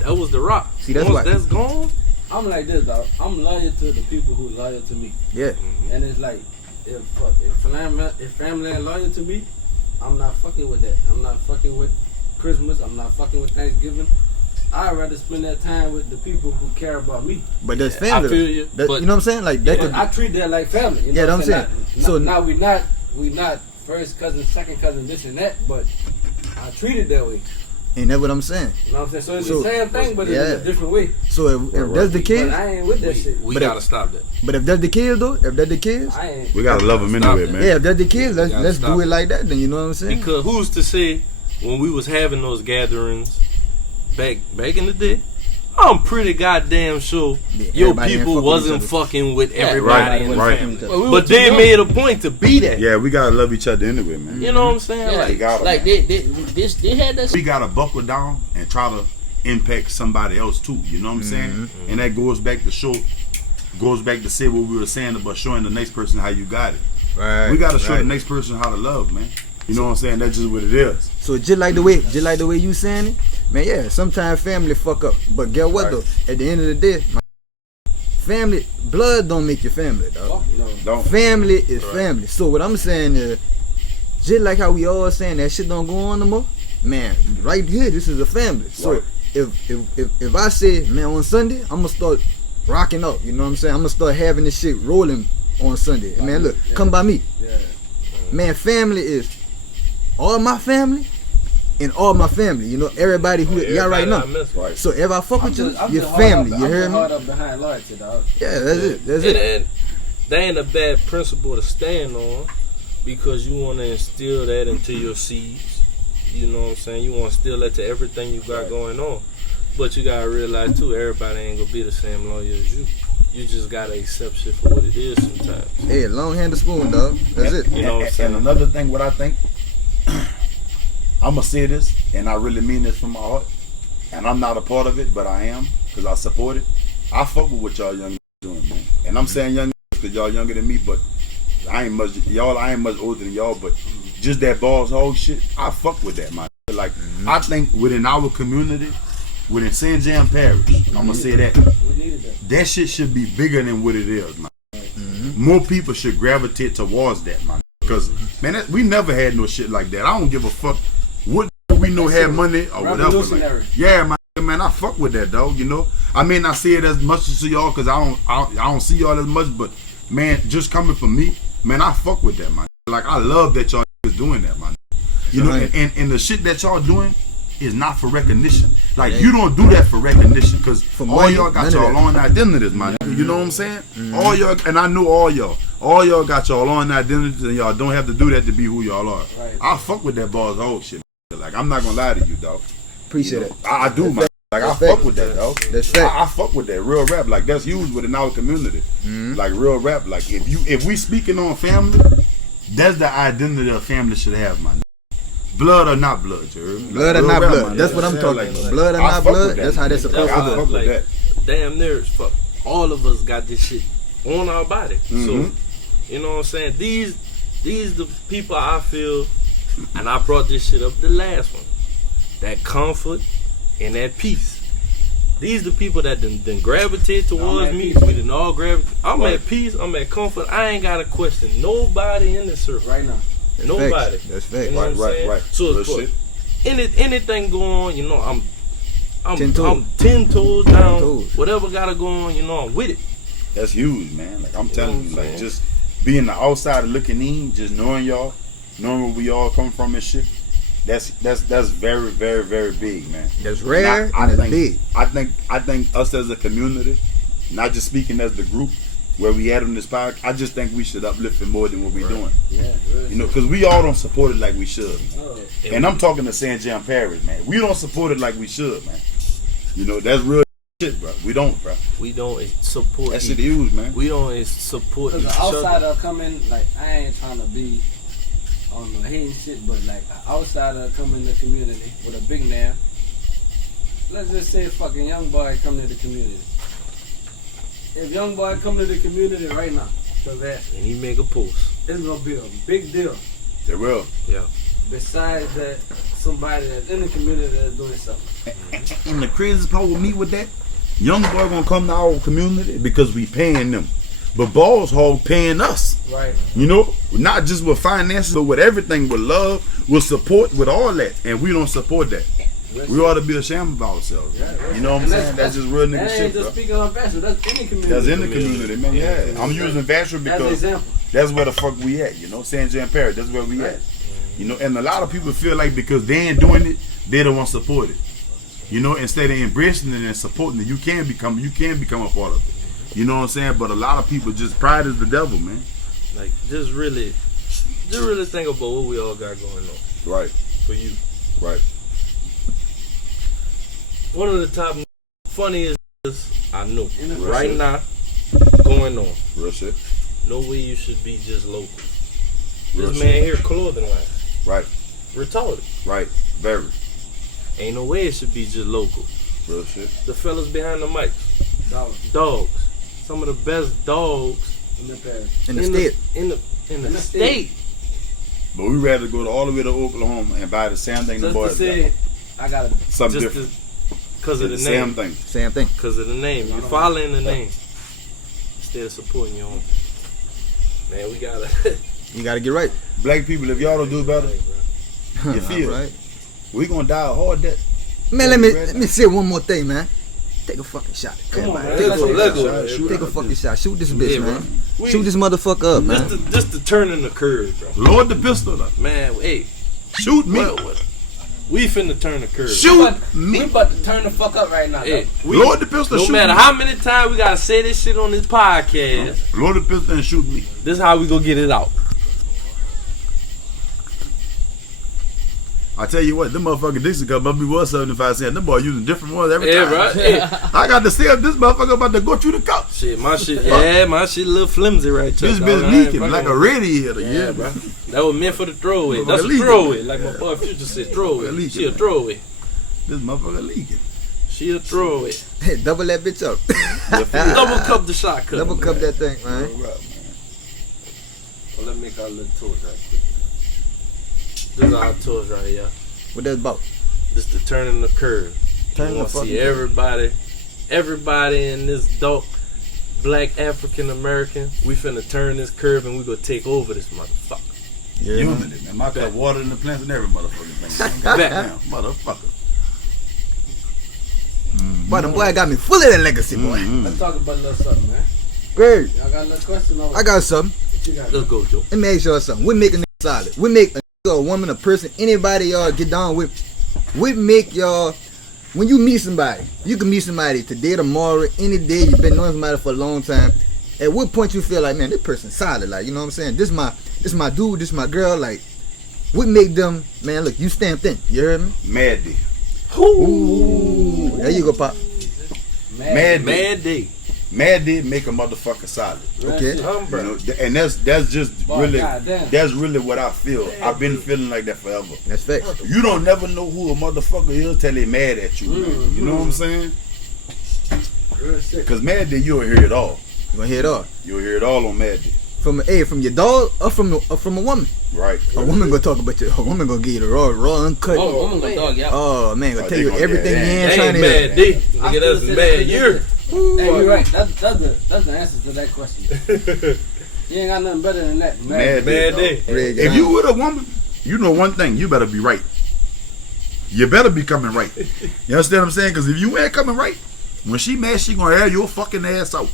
That was the rock. See, that's Once why- that's gone, I'm like this, dog. I'm loyal to the people who loyal to me, Yeah. and it's like if family ain't loyal to me, I'm not fucking with that. I'm not fucking with Christmas. I'm not fucking with Thanksgiving. I'd rather spend that time with the people who care about me. But that's I family. feel you, That, but- you know what I'm saying? Like that And could I treat that like family. You know Yeah, what that's what I'm saying. So So- now we not first cousin, second cousin, this and that, but I treat it that way. and that's what I'm saying. You know what I'm saying? So it's So- the same thing, but it's Yeah. a different way. So if that's the case, But I ain't with that shit. we But gotta stop that. but if that's the kids though, if that's the kids, I ain't. We gotta love them Stop anyway, that. man. yeah, if that's the kids, let's gotta stop do it. it like that. Then you know what I'm saying? Because who's to say when we was having those gatherings back in the day? I'm pretty goddamn sure Yeah, your everybody ain't people fucking with wasn't each other. fucking with everybody right, in the right. family. Well, we were But too they young. made a point to be that. Yeah, we gotta love each other anyway, man. You know what I'm saying? Yeah, Like, got 'em, like man. they had that. We gotta buckle down and try to impact somebody else too. You know what I'm saying? And that goes back to say what we were saying about showing the next person how you got it. Right. We gotta show the next person how to love, man. You know what I'm saying? That's just what it is. So just like the way you saying it, man. Yeah, sometimes family fuck up, but get what though? At the end of the day, family blood don't make your family, dog. Fuck no. Don't. Family is family. So what I'm saying is, just like how we all saying that shit don't go on no more, man. Right here, this is a family. So Right. if I say, man, on Sunday, I'm gonna start rocking out. You know what I'm saying? I'm gonna start having this shit rolling on Sunday. And man, look, come by me. Yeah. Man, family is all my family and all my family. You know, everybody who y'all right now. Right. So if I fuck I'm with you, just, I'm your just family. hard You up, hear I'm me? hard up behind loyalty, dog. Yeah, that's it. That's and, it. and that ain't a bad principle to stand on because you want to instill that into your seeds. You know what I'm saying? You want to instill that to everything you got going on. But you got to realize, too, everybody ain't going to be the same loyal as you. You just got to accept shit for what it is sometimes. Hey, long hand of spoon, dog. That's it. You know what I'm saying? And another thing, what I think, I'm gonna say this, and I really mean this from my heart. And I'm not a part of it, but I am, because I support it. I fuck with what y'all young doing, man. And I'm saying young because y'all younger than me, but I ain't much older than y'all, but just that balls hog shit, I fuck with that, man. Like, I think within our community, within San Jan Parish, I'm gonna say that, that shit should be bigger than what it is, man. More people should gravitate towards that, man. Because, man, we never had no shit like that. I don't give a fuck what we know had money or whatever. Like, yeah, man, I fuck with that, dog, you know. I may not see it as much as y'all because I don't see y'all as much, but, man, just coming from me, man, I fuck with that, man. Like, I love that y'all is doing that, man. You know, and the shit that y'all doing is not for recognition. Like, you don't do that for recognition because all y'all got y'all own identities, man. You know what I'm saying? All y'all, and I know all y'all got y'all own identities, and y'all don't have to do that to be who y'all are. Right. I fuck with that balls old shit. Like, I'm not gonna lie to you, dog. Appreciate it. I do, man. Like, I fuck with that, dog. That's fact. I fuck with that real rap. Like, that's huge within our community. Like, real rap. Like, if we speaking on family, that's the identity a family should have, man. Blood or not blood, you heard? Blood or not blood. That's what I'm talking about. Blood or not blood. That's how they're supposed to look. Like, damn near, fuck, all of us got this shit on our body. So, you know what I'm saying? These the people I feel, and I brought this shit up the last one, that comfort and that peace. These the people that then gravitate towards me. We didn't all gravitate. I'm at peace. I'm at comfort. I ain't got to question nobody in this circle right now. Nobody. That's fake. You know Right. So anything go on, you know, I'm 10 toes down. Whatever gotta go on, you know, I'm with it. That's huge, man. Like, I'm telling you, like, just being the outsider looking in, just knowing y'all, knowing where we all come from and shit. That's very, very, very big, man. That's rare and it's big. I think us as a community, not just speaking as the group where we at on this podcast, I just think we should uplift it more than what we're doing. Yeah, really. You know, because we all don't support it like we should. And I'm talking to San Jan Parish, man. We don't support it like we should, man. You know, that's real shit, bro. We don't, bro. We don't support that shit huge, man. We don't support each other. Because the outsider coming, like, I ain't trying to be on the hating shit, but like an outsider come in the community with a big name. Let's just say fucking young boy come to the community. If young boy come to the community right now, and he make a post, it's gonna be a big deal. It will. Yeah. Besides that, somebody that's in the community that's doing something. And the craziest part with me with that, young boy gonna come to our community because we paying them. But Balls Hog paying us. Right. You know, not just with finances, but with everything, with love, with support, with all that. And we don't support that. We ought to be ashamed of ourselves. Yeah, you know what I'm saying? That's just real nigga shit. That ain't just speaking on Vassar. That's in the community. That's in the community, man. Yeah. I'm using Vassar because that's where the fuck we at. You know, San Jan Parish. That's where we at. You know, and a lot of people feel like because they ain't doing it, they don't want to support it. You know, instead of embracing it and supporting it, you can become a part of it. You know what I'm saying? But a lot of people just pride is the devil, man. Like just really think about what we all got going on. Right. For you. Right. One of the top funniest I know right now going on. Real shit. No way you should be just local. Real this shit. man here clothing line. Right. Retarded. Right. Very. Ain't no way it should be just local. Real shit. The fellas behind the mics. Dogs. Some of the best dogs in the state. In the state. But we rather go all the way to Oklahoma and buy the same thing the boys got. I got something different. Because of the name. Same thing. Because of the name. You're following the name. Instead of supporting your own. Man, we gotta. You gotta get right. Black people, if y'all don't do better, you feel right. We gonna die a hard death. Man, let me say one more thing, man. Take a fucking shot. Come on, man. Take a fucking shot. Shoot this bitch, man. Shoot this motherfucker up, man. Just to turn in the curve, bro. Load the pistol up. Man, hey. Shoot me. We finna turn the curve. Shoot me. We about to turn the fuck up right now. Hey, load the pistol. No matter how many times we gotta say this shit on this podcast. Load the pistol and shoot me. This is how we gonna get it out. I tell you what, them motherfucking Dixie cup must be worth 75 cents. Them boys using different ones every time. Right? Yeah. I got to see if this motherfucker about to go through the cup. Shit, my shit a little flimsy right there. This bitch leaking like a radiator. Yeah, bro. That was meant for the throwaway. That's a Leaking. throwaway. Like my boy Future said, throwaway. Leaking, She a man. throwaway. This motherfucker leaking. She a throwaway. Hey, double that bitch up. Double cup the shot cut. Double cup that thing, man. Well, let me make our little tour right quick. This is our tours right here. What that about? This the turning the curve. Turning You the want to fucking see everybody in this dark black African American. We finna turn this curve and we gonna take over this motherfucker. Yeah, Using it, man. My cup water in the plants and every motherfucking thing. Back. Damn, motherfucker. But them boy got me full of that legacy, boy. Let's talk about a little something, man. Great. Y'all got a little question over? I got something. What you got? Let's go, Joe. Let me ask y'all something. We make a nigga solid. We make a nigga, a woman, a person, anybody y'all get down with. We make y'all, when you meet somebody, you can meet somebody today, tomorrow, any day. You've been knowing somebody for a long time. At what point you feel like, man, this person solid, like, you know what I'm saying? This my dude, this my girl, like, we make them, man, look, you stamped in. You heard me? Mad D. Ooh, there you go, Pop. Mad D. Mad day. Mad D make a motherfucker solid. Okay. You know, and that's just Boy, really goddamn. that's really what I feel. I've been feeling like that forever. That's facts. You don't never know who a motherfucker is till they mad at you, man. You know what I'm saying? Real shit. Cause Mad D, you'll hear it all. You gonna hear it all. You'll hear it all on Mad D. From your dog or from a woman? Right. A woman gonna talk about you. A woman gonna give you the raw, uncut. Oh, I'm gonna dog y'all. Oh man, gonna Oh, tell they you gonna everything get you that. ain't That trying ain't to hear. mad day. I Nigga, feel that's the mad same year. Hey, you're right. That's the answer to that question. You ain't got nothing better than that. Mad Mad day. day. Red If John. you with a woman, you know one thing, you better be right. You better be coming right. You understand what I'm saying? Cause if you ain't coming right, when she mad, she gonna have your fucking ass out.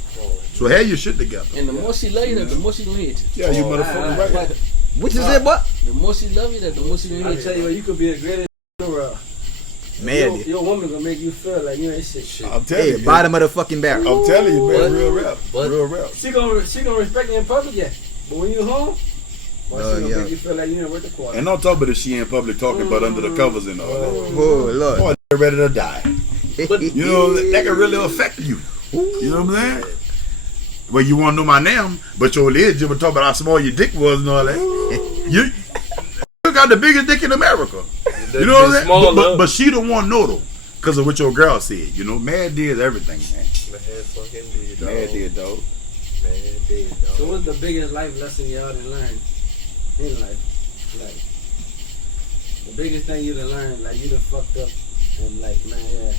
So have your shit together. And the more she love you, the more she gonna hit you. Yeah, you motherfucking right. What you said, what? The more she love you, the more she gonna I hit tell you you. what, you could be the greatest in the world. Man, Your woman gonna make you feel like you ain't shit. I'm telling hey, you. bottom of the fucking barrel. I'm telling you, man, But- real rap. but- Real rap. She gonna respect you in public, yeah. But when you home, boy, Oh, she gonna yeah. make you feel like you ain't worth the quarter. And don't talk about if she in public talking about under the covers and all that. Oh Lord. Boy, they're ready to die. But- You know, that can really affect you. You know what I'm saying? Well, you want to know my name, but your lid, you were talking about how small your dick was and all that. You got the biggest dick in America. You know what I'm saying? But she don't want to know though, because of what your girl said. You know, Mad D is everything, man. Mad D, dog. So what's the biggest life lesson y'all done learned in life? Like, the biggest thing you done learned, like you done fucked up and like, man, yeah,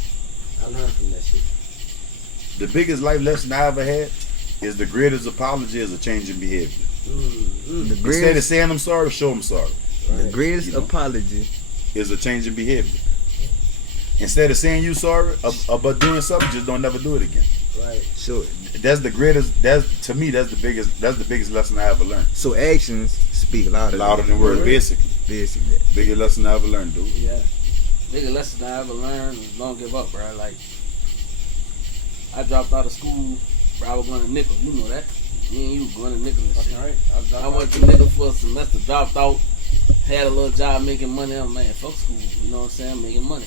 I learned from that shit. The biggest life lesson I ever had is the greatest apology is a change in behavior. The Instead of greatest, saying I'm sorry, show I'm sorry. the greatest You know. apology. Is a change in behavior. Instead of saying you sorry about doing something, just don't never do it again. Right. So That's the greatest. To me, that's the biggest lesson I ever learned. so actions speak louder Than words, basically. Basically. Biggest lesson I ever learned, dude. Yeah. Biggest lesson I ever learned is don't give up, bro. Like, I dropped out of school, bro. I was going to Nickel. You know that. Me and you going to Nickel and shit. Fucking right. I went to Nickel for a semester, dropped out, had a little job making money. I'm man, fuck school. You know what I'm saying? I'm making money.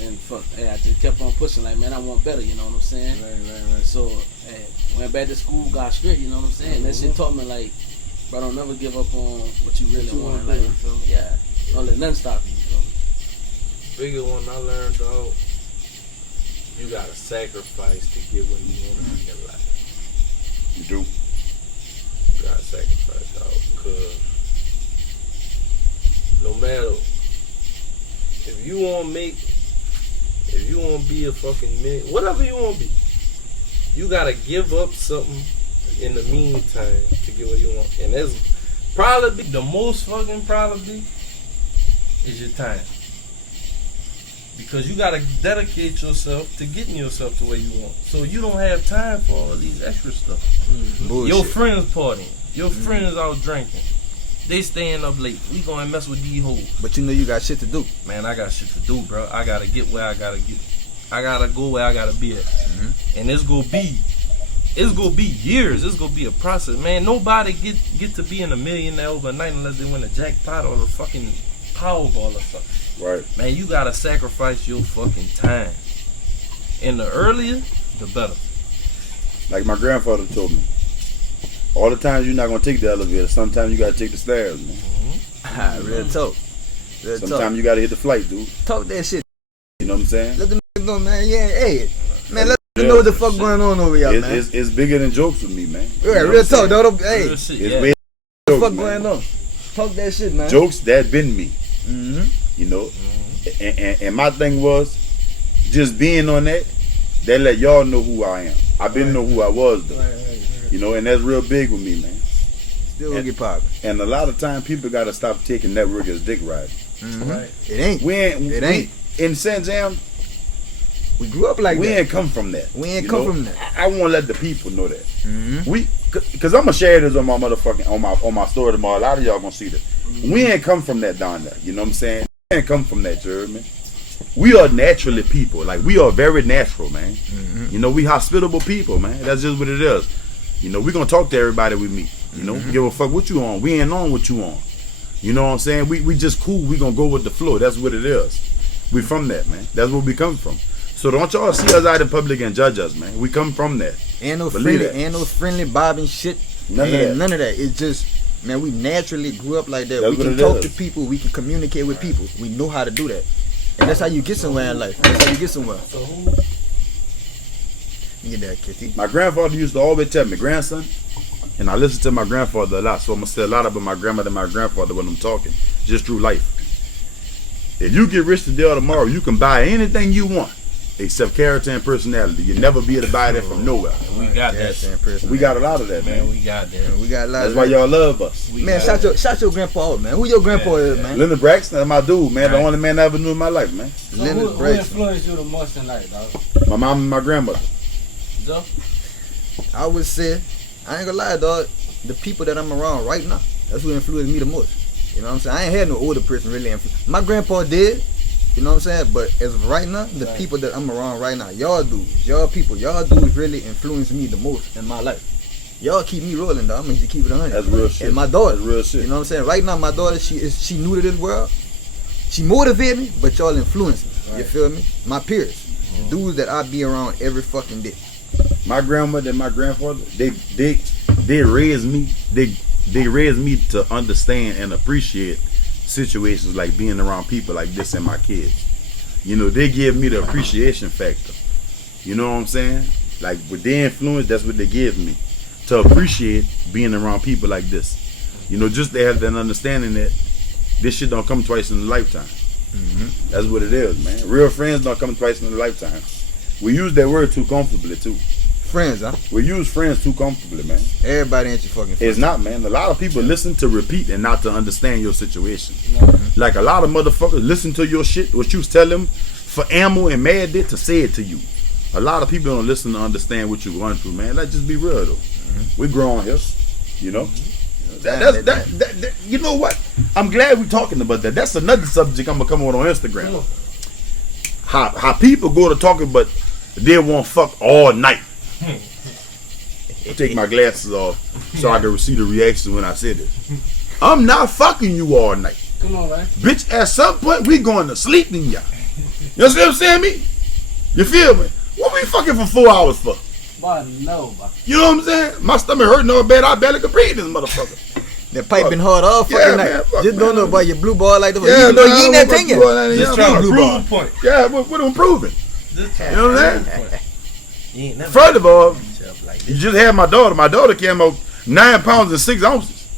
And fuck, hey, I just kept on pushing. Like, man, I want better. You know what I'm saying? Right. So, hey, went back to school, got straight. You know what I'm saying? That shit taught me like, bro, don't never give up on what you really want in life. You feel me? Yeah. Don't let nothing stop you. You feel me? Bigger one I learned, dog. You gotta sacrifice to get where you want to be in life. You do. You gotta sacrifice, dog. Cause no matter if you want to be a fucking million, whatever you want to be, you gotta give up something in the meantime to get what you want. And that's probably the most fucking probably is your time. Because you gotta dedicate yourself to getting yourself to where you want. So you don't have time for all of these extra stuff. Bullshit. Your friends partying. Your friends out drinking. They staying up late. We gonna mess with these hoes. But you know you got shit to do. Man, I got shit to do, bro. I gotta get where I gotta get. I gotta go where I gotta be at. And it's gonna be years. It's gonna be a process, man. Nobody get to being a millionaire overnight unless they win a jackpot or a fucking Powerball or something. Right. Man, you gotta sacrifice your fucking time. And the earlier, the better. Like my grandfather told me, All the times you're not gonna take the elevator. Sometimes you gotta take the stairs, man. Real talk. Real Sometimes talk. you gotta hit the flight, dude. Talk that shit. You know what I'm saying? Let them know, man. Yeah, hey, man. Let them know what the fuck going on over here, man. It's bigger than jokes with me, man. You Yeah, know real what I'm talk, saying? though. Hey, Real what shit, It's yeah. big the jokes, fuck man. going on? Talk that shit, man. Jokes that been me, Mm-hmm. you know. And my thing was just being on that let y'all know who I am. I been know who I was though. You know, and that's real big with me, man. Still gonna get poppin'. And a lot of time people gotta stop taking network as dick riding. Mm-hmm. Right. It ain't. It ain't. In San Jam, We grew up like we that. ain't come from that. We ain't you come know? from that. I want to let the people know that. Mm-hmm. Cause I'm gonna share this on my motherfucking on my story tomorrow. A lot of y'all gonna see this. We ain't come from that down there. You know what I'm saying? We ain't come from that, you heard me? We are naturally people. Like we are very natural, man. Mm-hmm. You know, we hospitable people, man. That's just what it is. You know, we gonna talk to everybody we meet. You know, give a fuck what you on. We ain't on what you on. You know what I'm saying? We just cool. We gonna go with the flow. That's what it is. We from that, man. That's where we come from. So don't y'all see us out in public and judge us, man. We come from that. Ain't no Believe friendly, that. ain't no friendly bobbing shit. None of that. None of that. It's just, man, we naturally grew up like that. That's We can what it talk is. to people. We can communicate with people. We know how to do that. And that's how you get somewhere in life. That's how you get somewhere. So who? You get that, Kitty. My grandfather used to always tell me, grandson, and I listen to my grandfather a lot, so I'm gonna say a lot about my grandmother and my grandfather when I'm talking, just through life. If you get rich today or tomorrow, you can buy anything you want, except character and personality. You'll never be able to buy that from nowhere. We got Yeah, that. same person. We got a lot of that, Man, man. we got that. We got a lot That's of why that. y'all love us. We Man, got shout your grandpa out, man. Who your grandpa is, man? Leonard Braxton, that's my dude, man. The Right. only man I ever knew in my life, man. So Leonard who Braxton. influenced you the most in life, dog? My mom and my grandmother. Joe? I would say, I ain't gonna lie, dog. The people that I'm around right now, that's who influenced me the most. You know what I'm saying? I ain't had no older person really influence. My grandpa did, you know what I'm saying? But as of right now, the people that I'm around right now, y'all dudes, y'all people, y'all dudes really influence me the most in my life. Y'all keep me rolling, dog. I'm gonna keep it 100. That's real shit. And my daughter, That's real shit. you know what I'm saying? Right now, my daughter, she new to this world. She motivated me, but y'all influence me. You feel me? My peers, the dudes that I be around every fucking day. My grandmother and my grandfather, they raised me. They raised me to understand and appreciate situations like being around people like this and my kids. You know, they give me the appreciation factor. You know what I'm saying? Like with their influence, that's what they give me to appreciate being around people like this. You know, just to have that understanding that this shit don't come twice in a lifetime. That's what it is, man. Real friends don't come twice in a lifetime. We use that word too comfortably too. Friends, huh? We use friends too comfortably, man. Everybody ain't your fucking friend. It's not, man. A lot of people listen to repeat and not to understand your situation. Like a lot of motherfuckers listen to your shit, what you tell them for ammo and mad dick to say it to you. A lot of people don't listen to understand what you're going through, man. Let's just be real though. We grown here, you know. That, you know what? I'm glad we're talking about that. That's another subject I'm gonna come on Instagram. How people go to talking, but they won't fuck all night. I take my glasses off so I can see the reaction when I say this. I'm not fucking you all night. Come on, man. Bitch, at some point we going to sleep in ya. You know what I'm saying, me? You feel me? What we fucking for 4 hours for? Boy, no, boy. You know what I'm saying? My stomach hurting so bad I barely could breathe this motherfucker. That pipe been hard all fucking Yeah, night. man, fuck, Just don't know man. about your blue ball like that. Yeah, Even though man, you ain't I that don't thing know yet. about that. Just Yeah, trying to blue prove ball. a point. Yeah, what I'm proving. Just You know what I'm saying? You ain't never First of all, like you just had my daughter. My daughter came out 9 pounds and 6 ounces.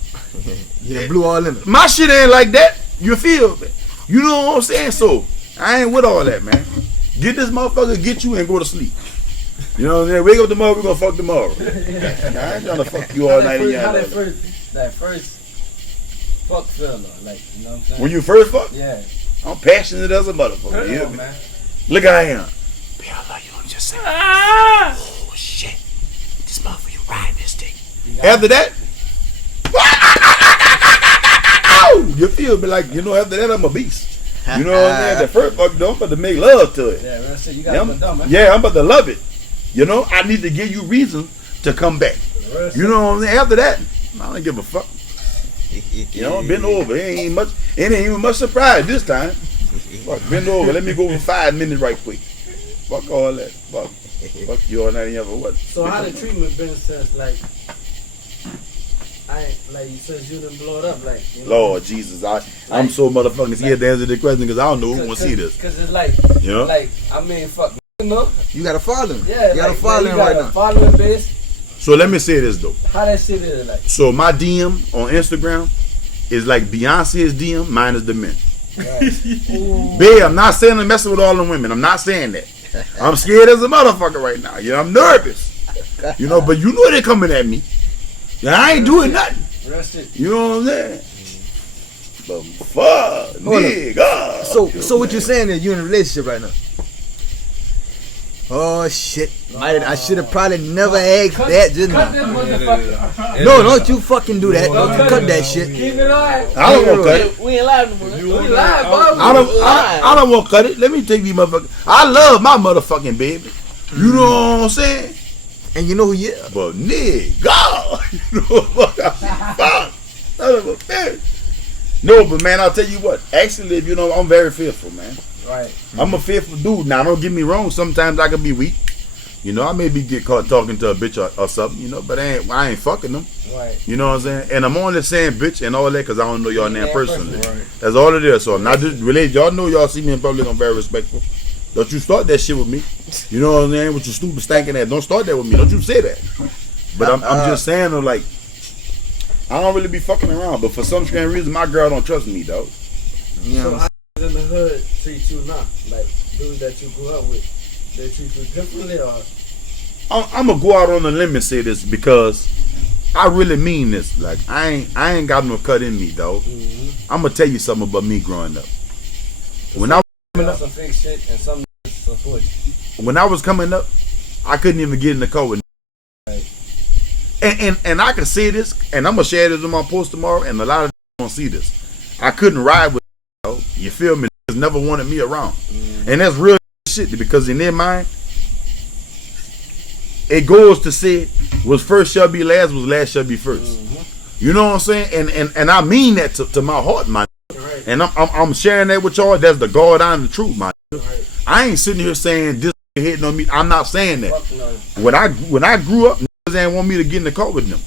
Yeah, blue all in it. My shit ain't like that. You feel me? You know what I'm saying? So I ain't with all that, man. Get this motherfucker, get you, and go to sleep. You know what I'm saying? Wake up tomorrow, we gonna fuck tomorrow. I ain't trying to fuck you all night. How that When first fuck feel like, you know what I'm saying? you first fuck, Yeah. I'm passionate as a motherfucker. You hear Come on, me? man. Look how I am. Babe, I love you. I'm just saying. Oh shit! This motherfucker, you ride this thing. After that, you feel me like, you know, after that I'm a beast. You know what I'm saying? The first fuck, though, I'm about to make love to it. Yeah, real shit. You Yeah, gotta go dumb, man. yeah, I'm about to love it. You know, I need to give you reason to come back. Real You know what I'm saying? After that, I don't give a fuck. You know, bend over. It ain't even much surprise this time. Fuck, bend over. Let me go for 5 minutes right quick. Fuck all that. Fuck you all night and ever what? So how the treatment been since like I ain't, like, since you done blow it up, like, you know, Lord Jesus, I'm so motherfucking scared to answer the question because I don't know who gonna see this. Cause it's like, You know? like, I mean, fuck, you know? You gotta follow him. Yeah, you gotta like, follow man, him you right got a now. following base. So let me say this though. How that shit is, like, So my DM on Instagram is like Beyonce's DM minus the men. ooh, Babe, I'm not saying I'm messing with all the women. I'm not saying that. I'm scared as a motherfucker right now. You know, I'm nervous. You know, but you know they're coming at me. Yeah, I ain't doing nothing. real shit. You know what I'm saying? But fuck, Hold up. nigga. So what you saying is you in a relationship right now? Oh shit! I should have probably never asked that. Just Cut now. this motherfucker. No, don't you fucking do that. Don't you cut that shit. Keep it on. I don't want to cut it. We ain't live no more. We live, bro. I don't want to cut it. Let me take these motherfuckers. I love my motherfucking baby. You know what I'm saying? And you know who you are. But nigga, you know what fuck. Son of a bitch. No, but man, I'll tell you what. Actually, if you know, I'm very fearful, man. Right. I'm a fearful dude. Now, don't get me wrong. Sometimes I can be weak. You know, I maybe get caught talking to a bitch or something. You know, but I ain't fucking them. Right. You know what I'm saying? And I'm only saying bitch and all that because I don't know y'all name Yeah, personally. right. That's all it is. So I'm not just related. Y'all know y'all see me in public. I'm very respectful. Don't you start that shit with me. You know what I'm saying? With your stupid stinking ass. Don't start that with me. Don't you say that. But I'm just saying, though, like, I don't really be fucking around. But for some strange reason, my girl don't trust me, though. You know So what I'm how in the hood treat you now? Like, dudes that you grew up with, they treat you differently, or I'm gonna go out on a limb and say this because I really mean this. Like, I ain't got no cut in me, though. I'm gonna tell you something about me growing up. When I some fake shit and some support you. when I was coming up, I couldn't even get in the car with. And I can say this, and I'm gonna share this in my post tomorrow, and a lot of people gonna see this. I couldn't ride with. You feel me? Niggas never wanted me around, and that's real shit because in their mind, it goes to say, "Was first shall be last, was last shall be first." You know what I'm saying? And I mean that to my heart, my. Right. And I'm sharing that with y'all. That's the God honest truth, my. Right. I ain't sitting here saying this hitting on me. I'm not saying that. Fuck no. When I grew up, niggas ain't want me to get in the car with them.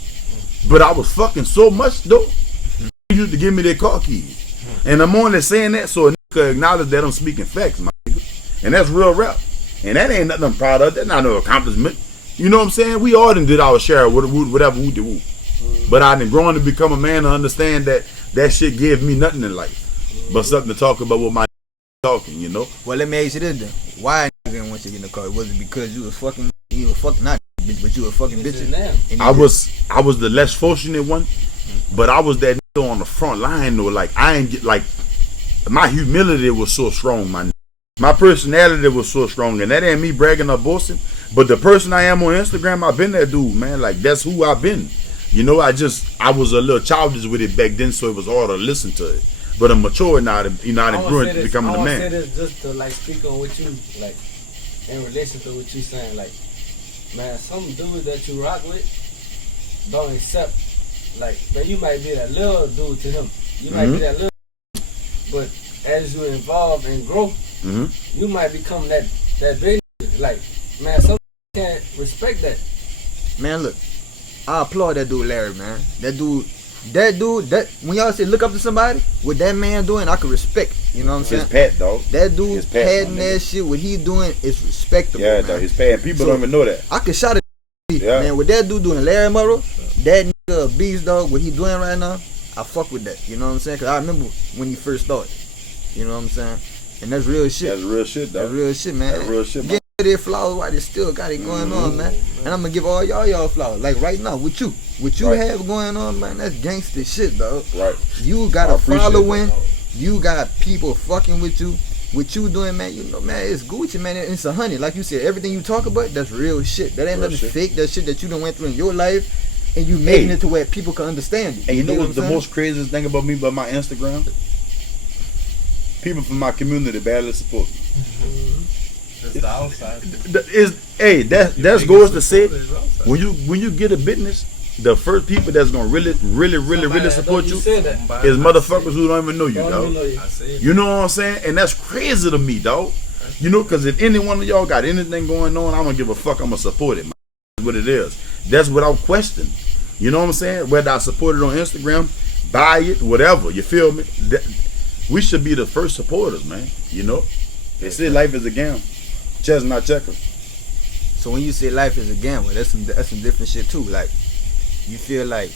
But I was fucking so much though. They used to give me their car keys. And I'm only saying that so a nigga could acknowledge that I'm speaking facts, my nigga. And that's real rap. And that ain't nothing I'm proud of. That's not no accomplishment. You know what I'm saying? We all done did our share of whatever we do. But I done grown to become a man to understand that that shit gave me nothing in life. But something to talk about with my talking, you know? Well, let me ask you this then. Why didn't want you to get in the car? Was it because you was fucking not bitch, but you were fucking bitches? And I was the less fortunate one, but I was that nigga on the front line though. Like I ain't get like my humility was so strong, my personality was so strong, and that ain't me bragging or boasting. But the person I am on Instagram, I've been that dude, man. Like that's who I've been. You know, I was a little childish with it back then, so it was hard to listen to it. But I'm mature now, you know, I'm growing to becoming a man. I want to say this just to like speak on what you like in relation to what you saying. Like, man, some dude that you rock with don't accept. Like, man, you might be that little dude to him. You might be that little, but as you evolve and grow, you might become that big. Like, man, some can't respect that. Man, look, I applaud that dude Larry, man. That dude, when y'all say look up to somebody, what that man doing, I can respect. You know what I'm saying? His pet, dog. That dude His pet, padding my that nigga. shit, what he doing is respectable. Yeah, man. dog. His pet. People So- don't even know that. I could shout at Yeah. man, what that dude doing, Larry Murrow, that nigga a beast, dog, what he doing right now, I fuck with that. You know what I'm saying? Cause I remember when he first started. You know what I'm saying? And that's real shit. That's real shit, That's dog. real shit, man. That's real shit, man. Get their flowers while they still got it going on, man. And I'm gonna give all y'all flowers. Like right now, with you. What you Right. have going on, man, that's gangster shit, dog. Right. You got I a appreciate following. that. You got people fucking with you. What you doing, man, you know, man, it's Gucci, man. It's a honey. Like you said, everything you talk about, that's real shit. That ain't Real nothing shit. fake. That shit that you done went through in your life. And you making Hey. it to where people can understand you. And you know dig what's the I'm saying? most craziest thing about me, about my Instagram? People from my community badly support me. It's the outside. That goes to say, when you get a business, the first people that's gonna really support you said that. is motherfuckers who don't even know you, Don't dog. even know you. I see it. You know what I'm saying? And that's crazy to me, dog. You know, because if any one of y'all got anything going on, I don't give a fuck. I'm gonna support it. Man. That's what it is. That's without question. You know what I'm saying? Whether I support it on Instagram, buy it, whatever. You feel me? We should be the first supporters, man. You know? They say life is a gamble. Chess not checkers. So when you say life is a gamble, that's some different shit too. Like, you feel like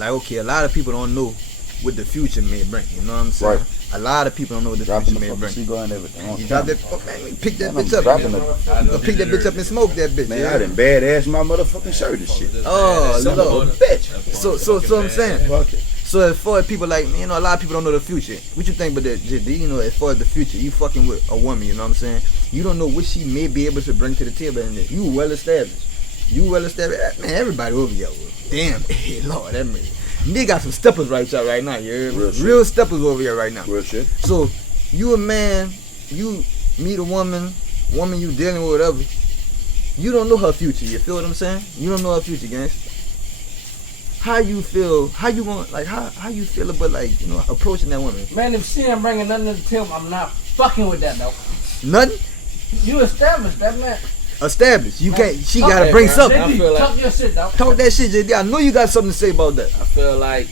okay, a lot of people don't know what the future may bring. You know what I'm saying? Right. A lot of people don't know what the Dropping future the may fucking bring. cigar and everything. You drop that, oh man, pick that bitch up. dropping Man. it. You gonna pick that bitch up and smoke that bitch. Man, yeah? I done badass my motherfucking shirt and shit. Oh, Son Lord. of a bitch. So I'm saying. Fuck it. So as far as people like, you know, a lot of people don't know the future. What you think about that, JD? You know, as far as the future, you fucking with a woman, you know what I'm saying? You don't know what she may be able to bring to the table, and you well established. Man, everybody over here. Damn, hey, Lord, that man. Nigga got some steppers right now, you heard me? Real steppers over here right now. Real shit. So, you a man, you meet a woman you dealing with, whatever. You don't know her future, you feel what I'm saying? You don't know her future, gang. How you feel? How you want? Like how you feel about, like, you know, approaching that woman? Man, if she ain't bringing nothing to the table, I'm not fucking with that though. Nothing. You established that, man. Established. You can't. She Talk gotta that, bring bro. something. I feel like- Talk your shit, dog. Talk that shit, JD. I know you got something to say about that. I feel like,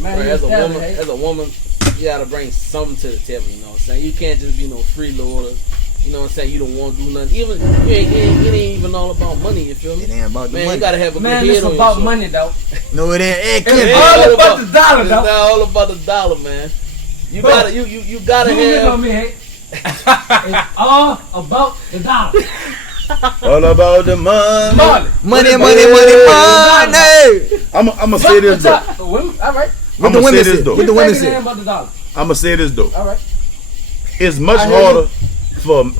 Man, bro, as a woman, you gotta bring something to the table. You know what I'm saying? You can't just be no freeloader. You know what I'm saying? You don't want to do nothing. Even it ain't even all about money. You feel me? It ain't about the Man, money. you gotta have a man, good it's head on about your money, though. No, it ain't. It It's can't all about the dollar, It's though. not all about the dollar, man. You Bro, gotta you gotta You look have. on me, hey. It's all about the dollar. All about the money. Money. Money. I'm gonna say this though. The women, all right. What the I'ma women say this say? though. What the women Taking say? in about the dollar. I'm gonna say this though. All right. It's much I hear harder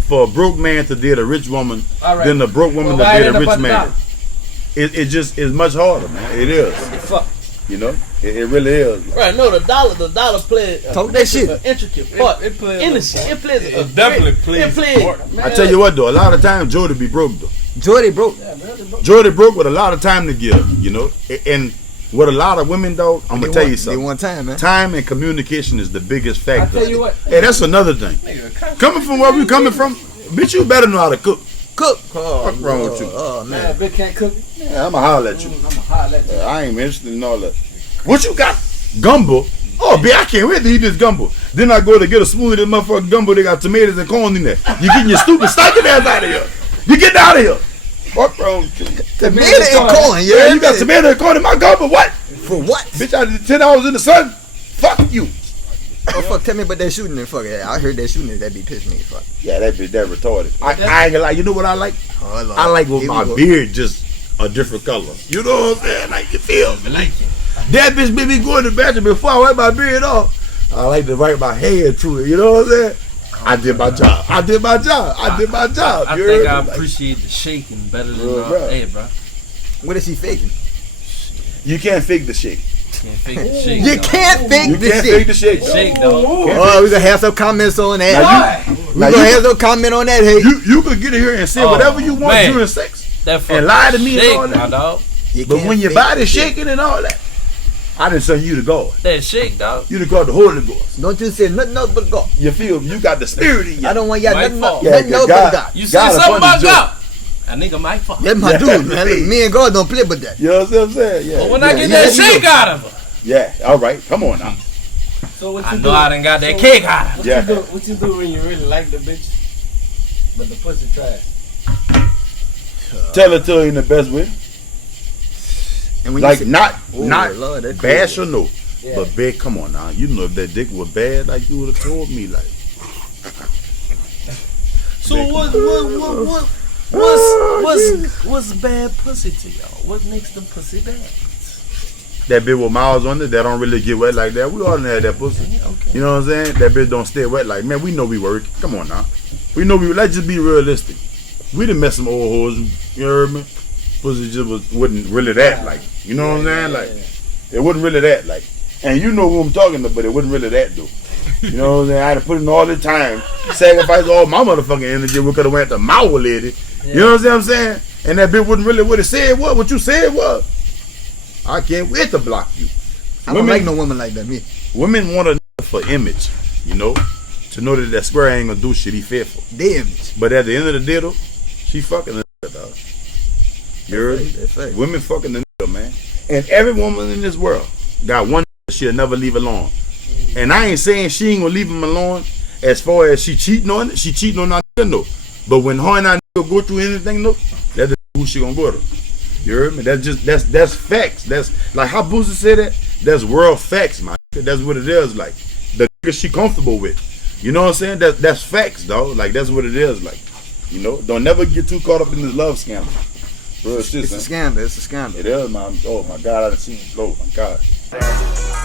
for a broke man to date a rich woman All right. than a broke woman Well, why to date ain't a rich about the man. dollar? It just is much harder, man. It is. Fuck. You know, it really is. Right, no, the dollar plays Talk that shit. an intricate part It plays in a the shit. It plays a definitely great- plays It a plays. part. Man, I tell you what though, a lot of times Jody be broke though. Jordy broke. Jody broke with a lot of time to give, you know. And with a lot of women though, I'm gonna tell you They something. one time, man. Time and communication is the biggest factor. I tell you what. Hey, that's another thing. Coming from where we coming from, bitch, you better know how to cook. Cook. What's wrong with you? Oh Man, man. bitch can't cook. Yeah, I'ma holler at you. I'm gonna holler at you. I ain't interested in all that. What you got? Gumbo? Oh, bitch, I can't wait to eat this gumbo. Then I go to get a spoon of this motherfucking gumbo. They got tomatoes and corn in there. You getting your stupid stinking ass out of here. You getting out of here. What's wrong with you? Tomato and corn. Yeah, you got tomato and corn in my gumbo. What? For what? Bitch, I did 10 hours in the sun. Fuck you. Oh fuck! Tell me about that shooting and fuck it. I heard that shooting. That be pissing me. Fuck. Yeah, that bitch, that retarded. I ain't gonna lie. You know what I like? Oh, Lord. I like with Here my we go. beard just a different color. You know what I'm saying? Like, you feel me? Like, that bitch made me go in the bathroom before I wipe my beard off. I like to wipe my hair through it. You know what I'm saying? I did my job. I did my job. I did my job. I You think heard I me? Like, appreciate the shaking better than Bro. hey, bro. What is he faking? you can't fake the shake. Can't fake the shake. You dog. can't fake You this can't shit. fake the shake. dog. Shake, dog. Oh, we gonna have some comments on that. Now We now gonna you- have some comment on that. Hey, You could get in here and say Oh, whatever you want man. during sex. That And lie to me and shake, all that. my dog. you But can't when your fake body's this shit. shaking and all that, I didn't send you to God. That shake, dog. You done called the Holy Ghost. Don't you say nothing else but God. You feel me? You got the spirit in you. I don't want y'all My nothing, fault. nothing else but God. You God said a something funny about joke. God. A nigga might fuck. That's my dude, man. Look, me and God don't play with that. You know what I'm saying? Yeah. But when yeah, I get yeah, that you shake know. out of her, Yeah, all right. Come on now. So what I you know do? I done got that cake out of her. What Yeah. you do? What you do when you really like the bitch, but the pussy trash? Tell it to her in the best way. And when Like you say, not Oh, Lord, that's bash cool. or no. Yeah. But big, come on now. You know if that dick was bad, like you would have told me, like. So Big what's bad pussy to y'all? What makes the pussy bad? That bitch with miles on it that don't really get wet like that. We all done had that pussy. Okay. You know what I'm saying? That bitch don't stay wet like, man, we know we work. Come on now. We know let's just be realistic. We done met some old hoes, you heard me? Pussy just wasn't really that like. You know what I'm saying? Like, it wasn't really that like. And you know who I'm talking to, but it wasn't really that though. You know what I'm saying? I had to put in all the time, sacrifice all my motherfucking energy. We could have went to my old lady. You know what I'm saying? And that bitch wasn't really what it said was, what you said was. I can't wait to block you. I don't like no woman like that. Me. Women want a nigga for image, you know, to know that square ain't gonna do shit. He faithful. They image. But at the end of the day, though, she fucking the nigga, dog. You heard me? That's right. Women fucking the nigga, man. And every woman in this world got one she'll never leave alone. And I ain't saying she ain't gonna leave him alone as far as she cheating on that nigga, no. But when her and I nigga go through anything, no, that's who she gonna go to. You heard me? That's facts. That's like how Boosie said that. That's world facts, man. That's what it is like. The nigga she comfortable with. You know what I'm saying? That's facts, dog. Like that's what it is like. You know, don't never get too caught up in this love scandal. Bro, It's a scandal. It's a scandal. It is, man. Oh my God, I done seen it. Oh my God.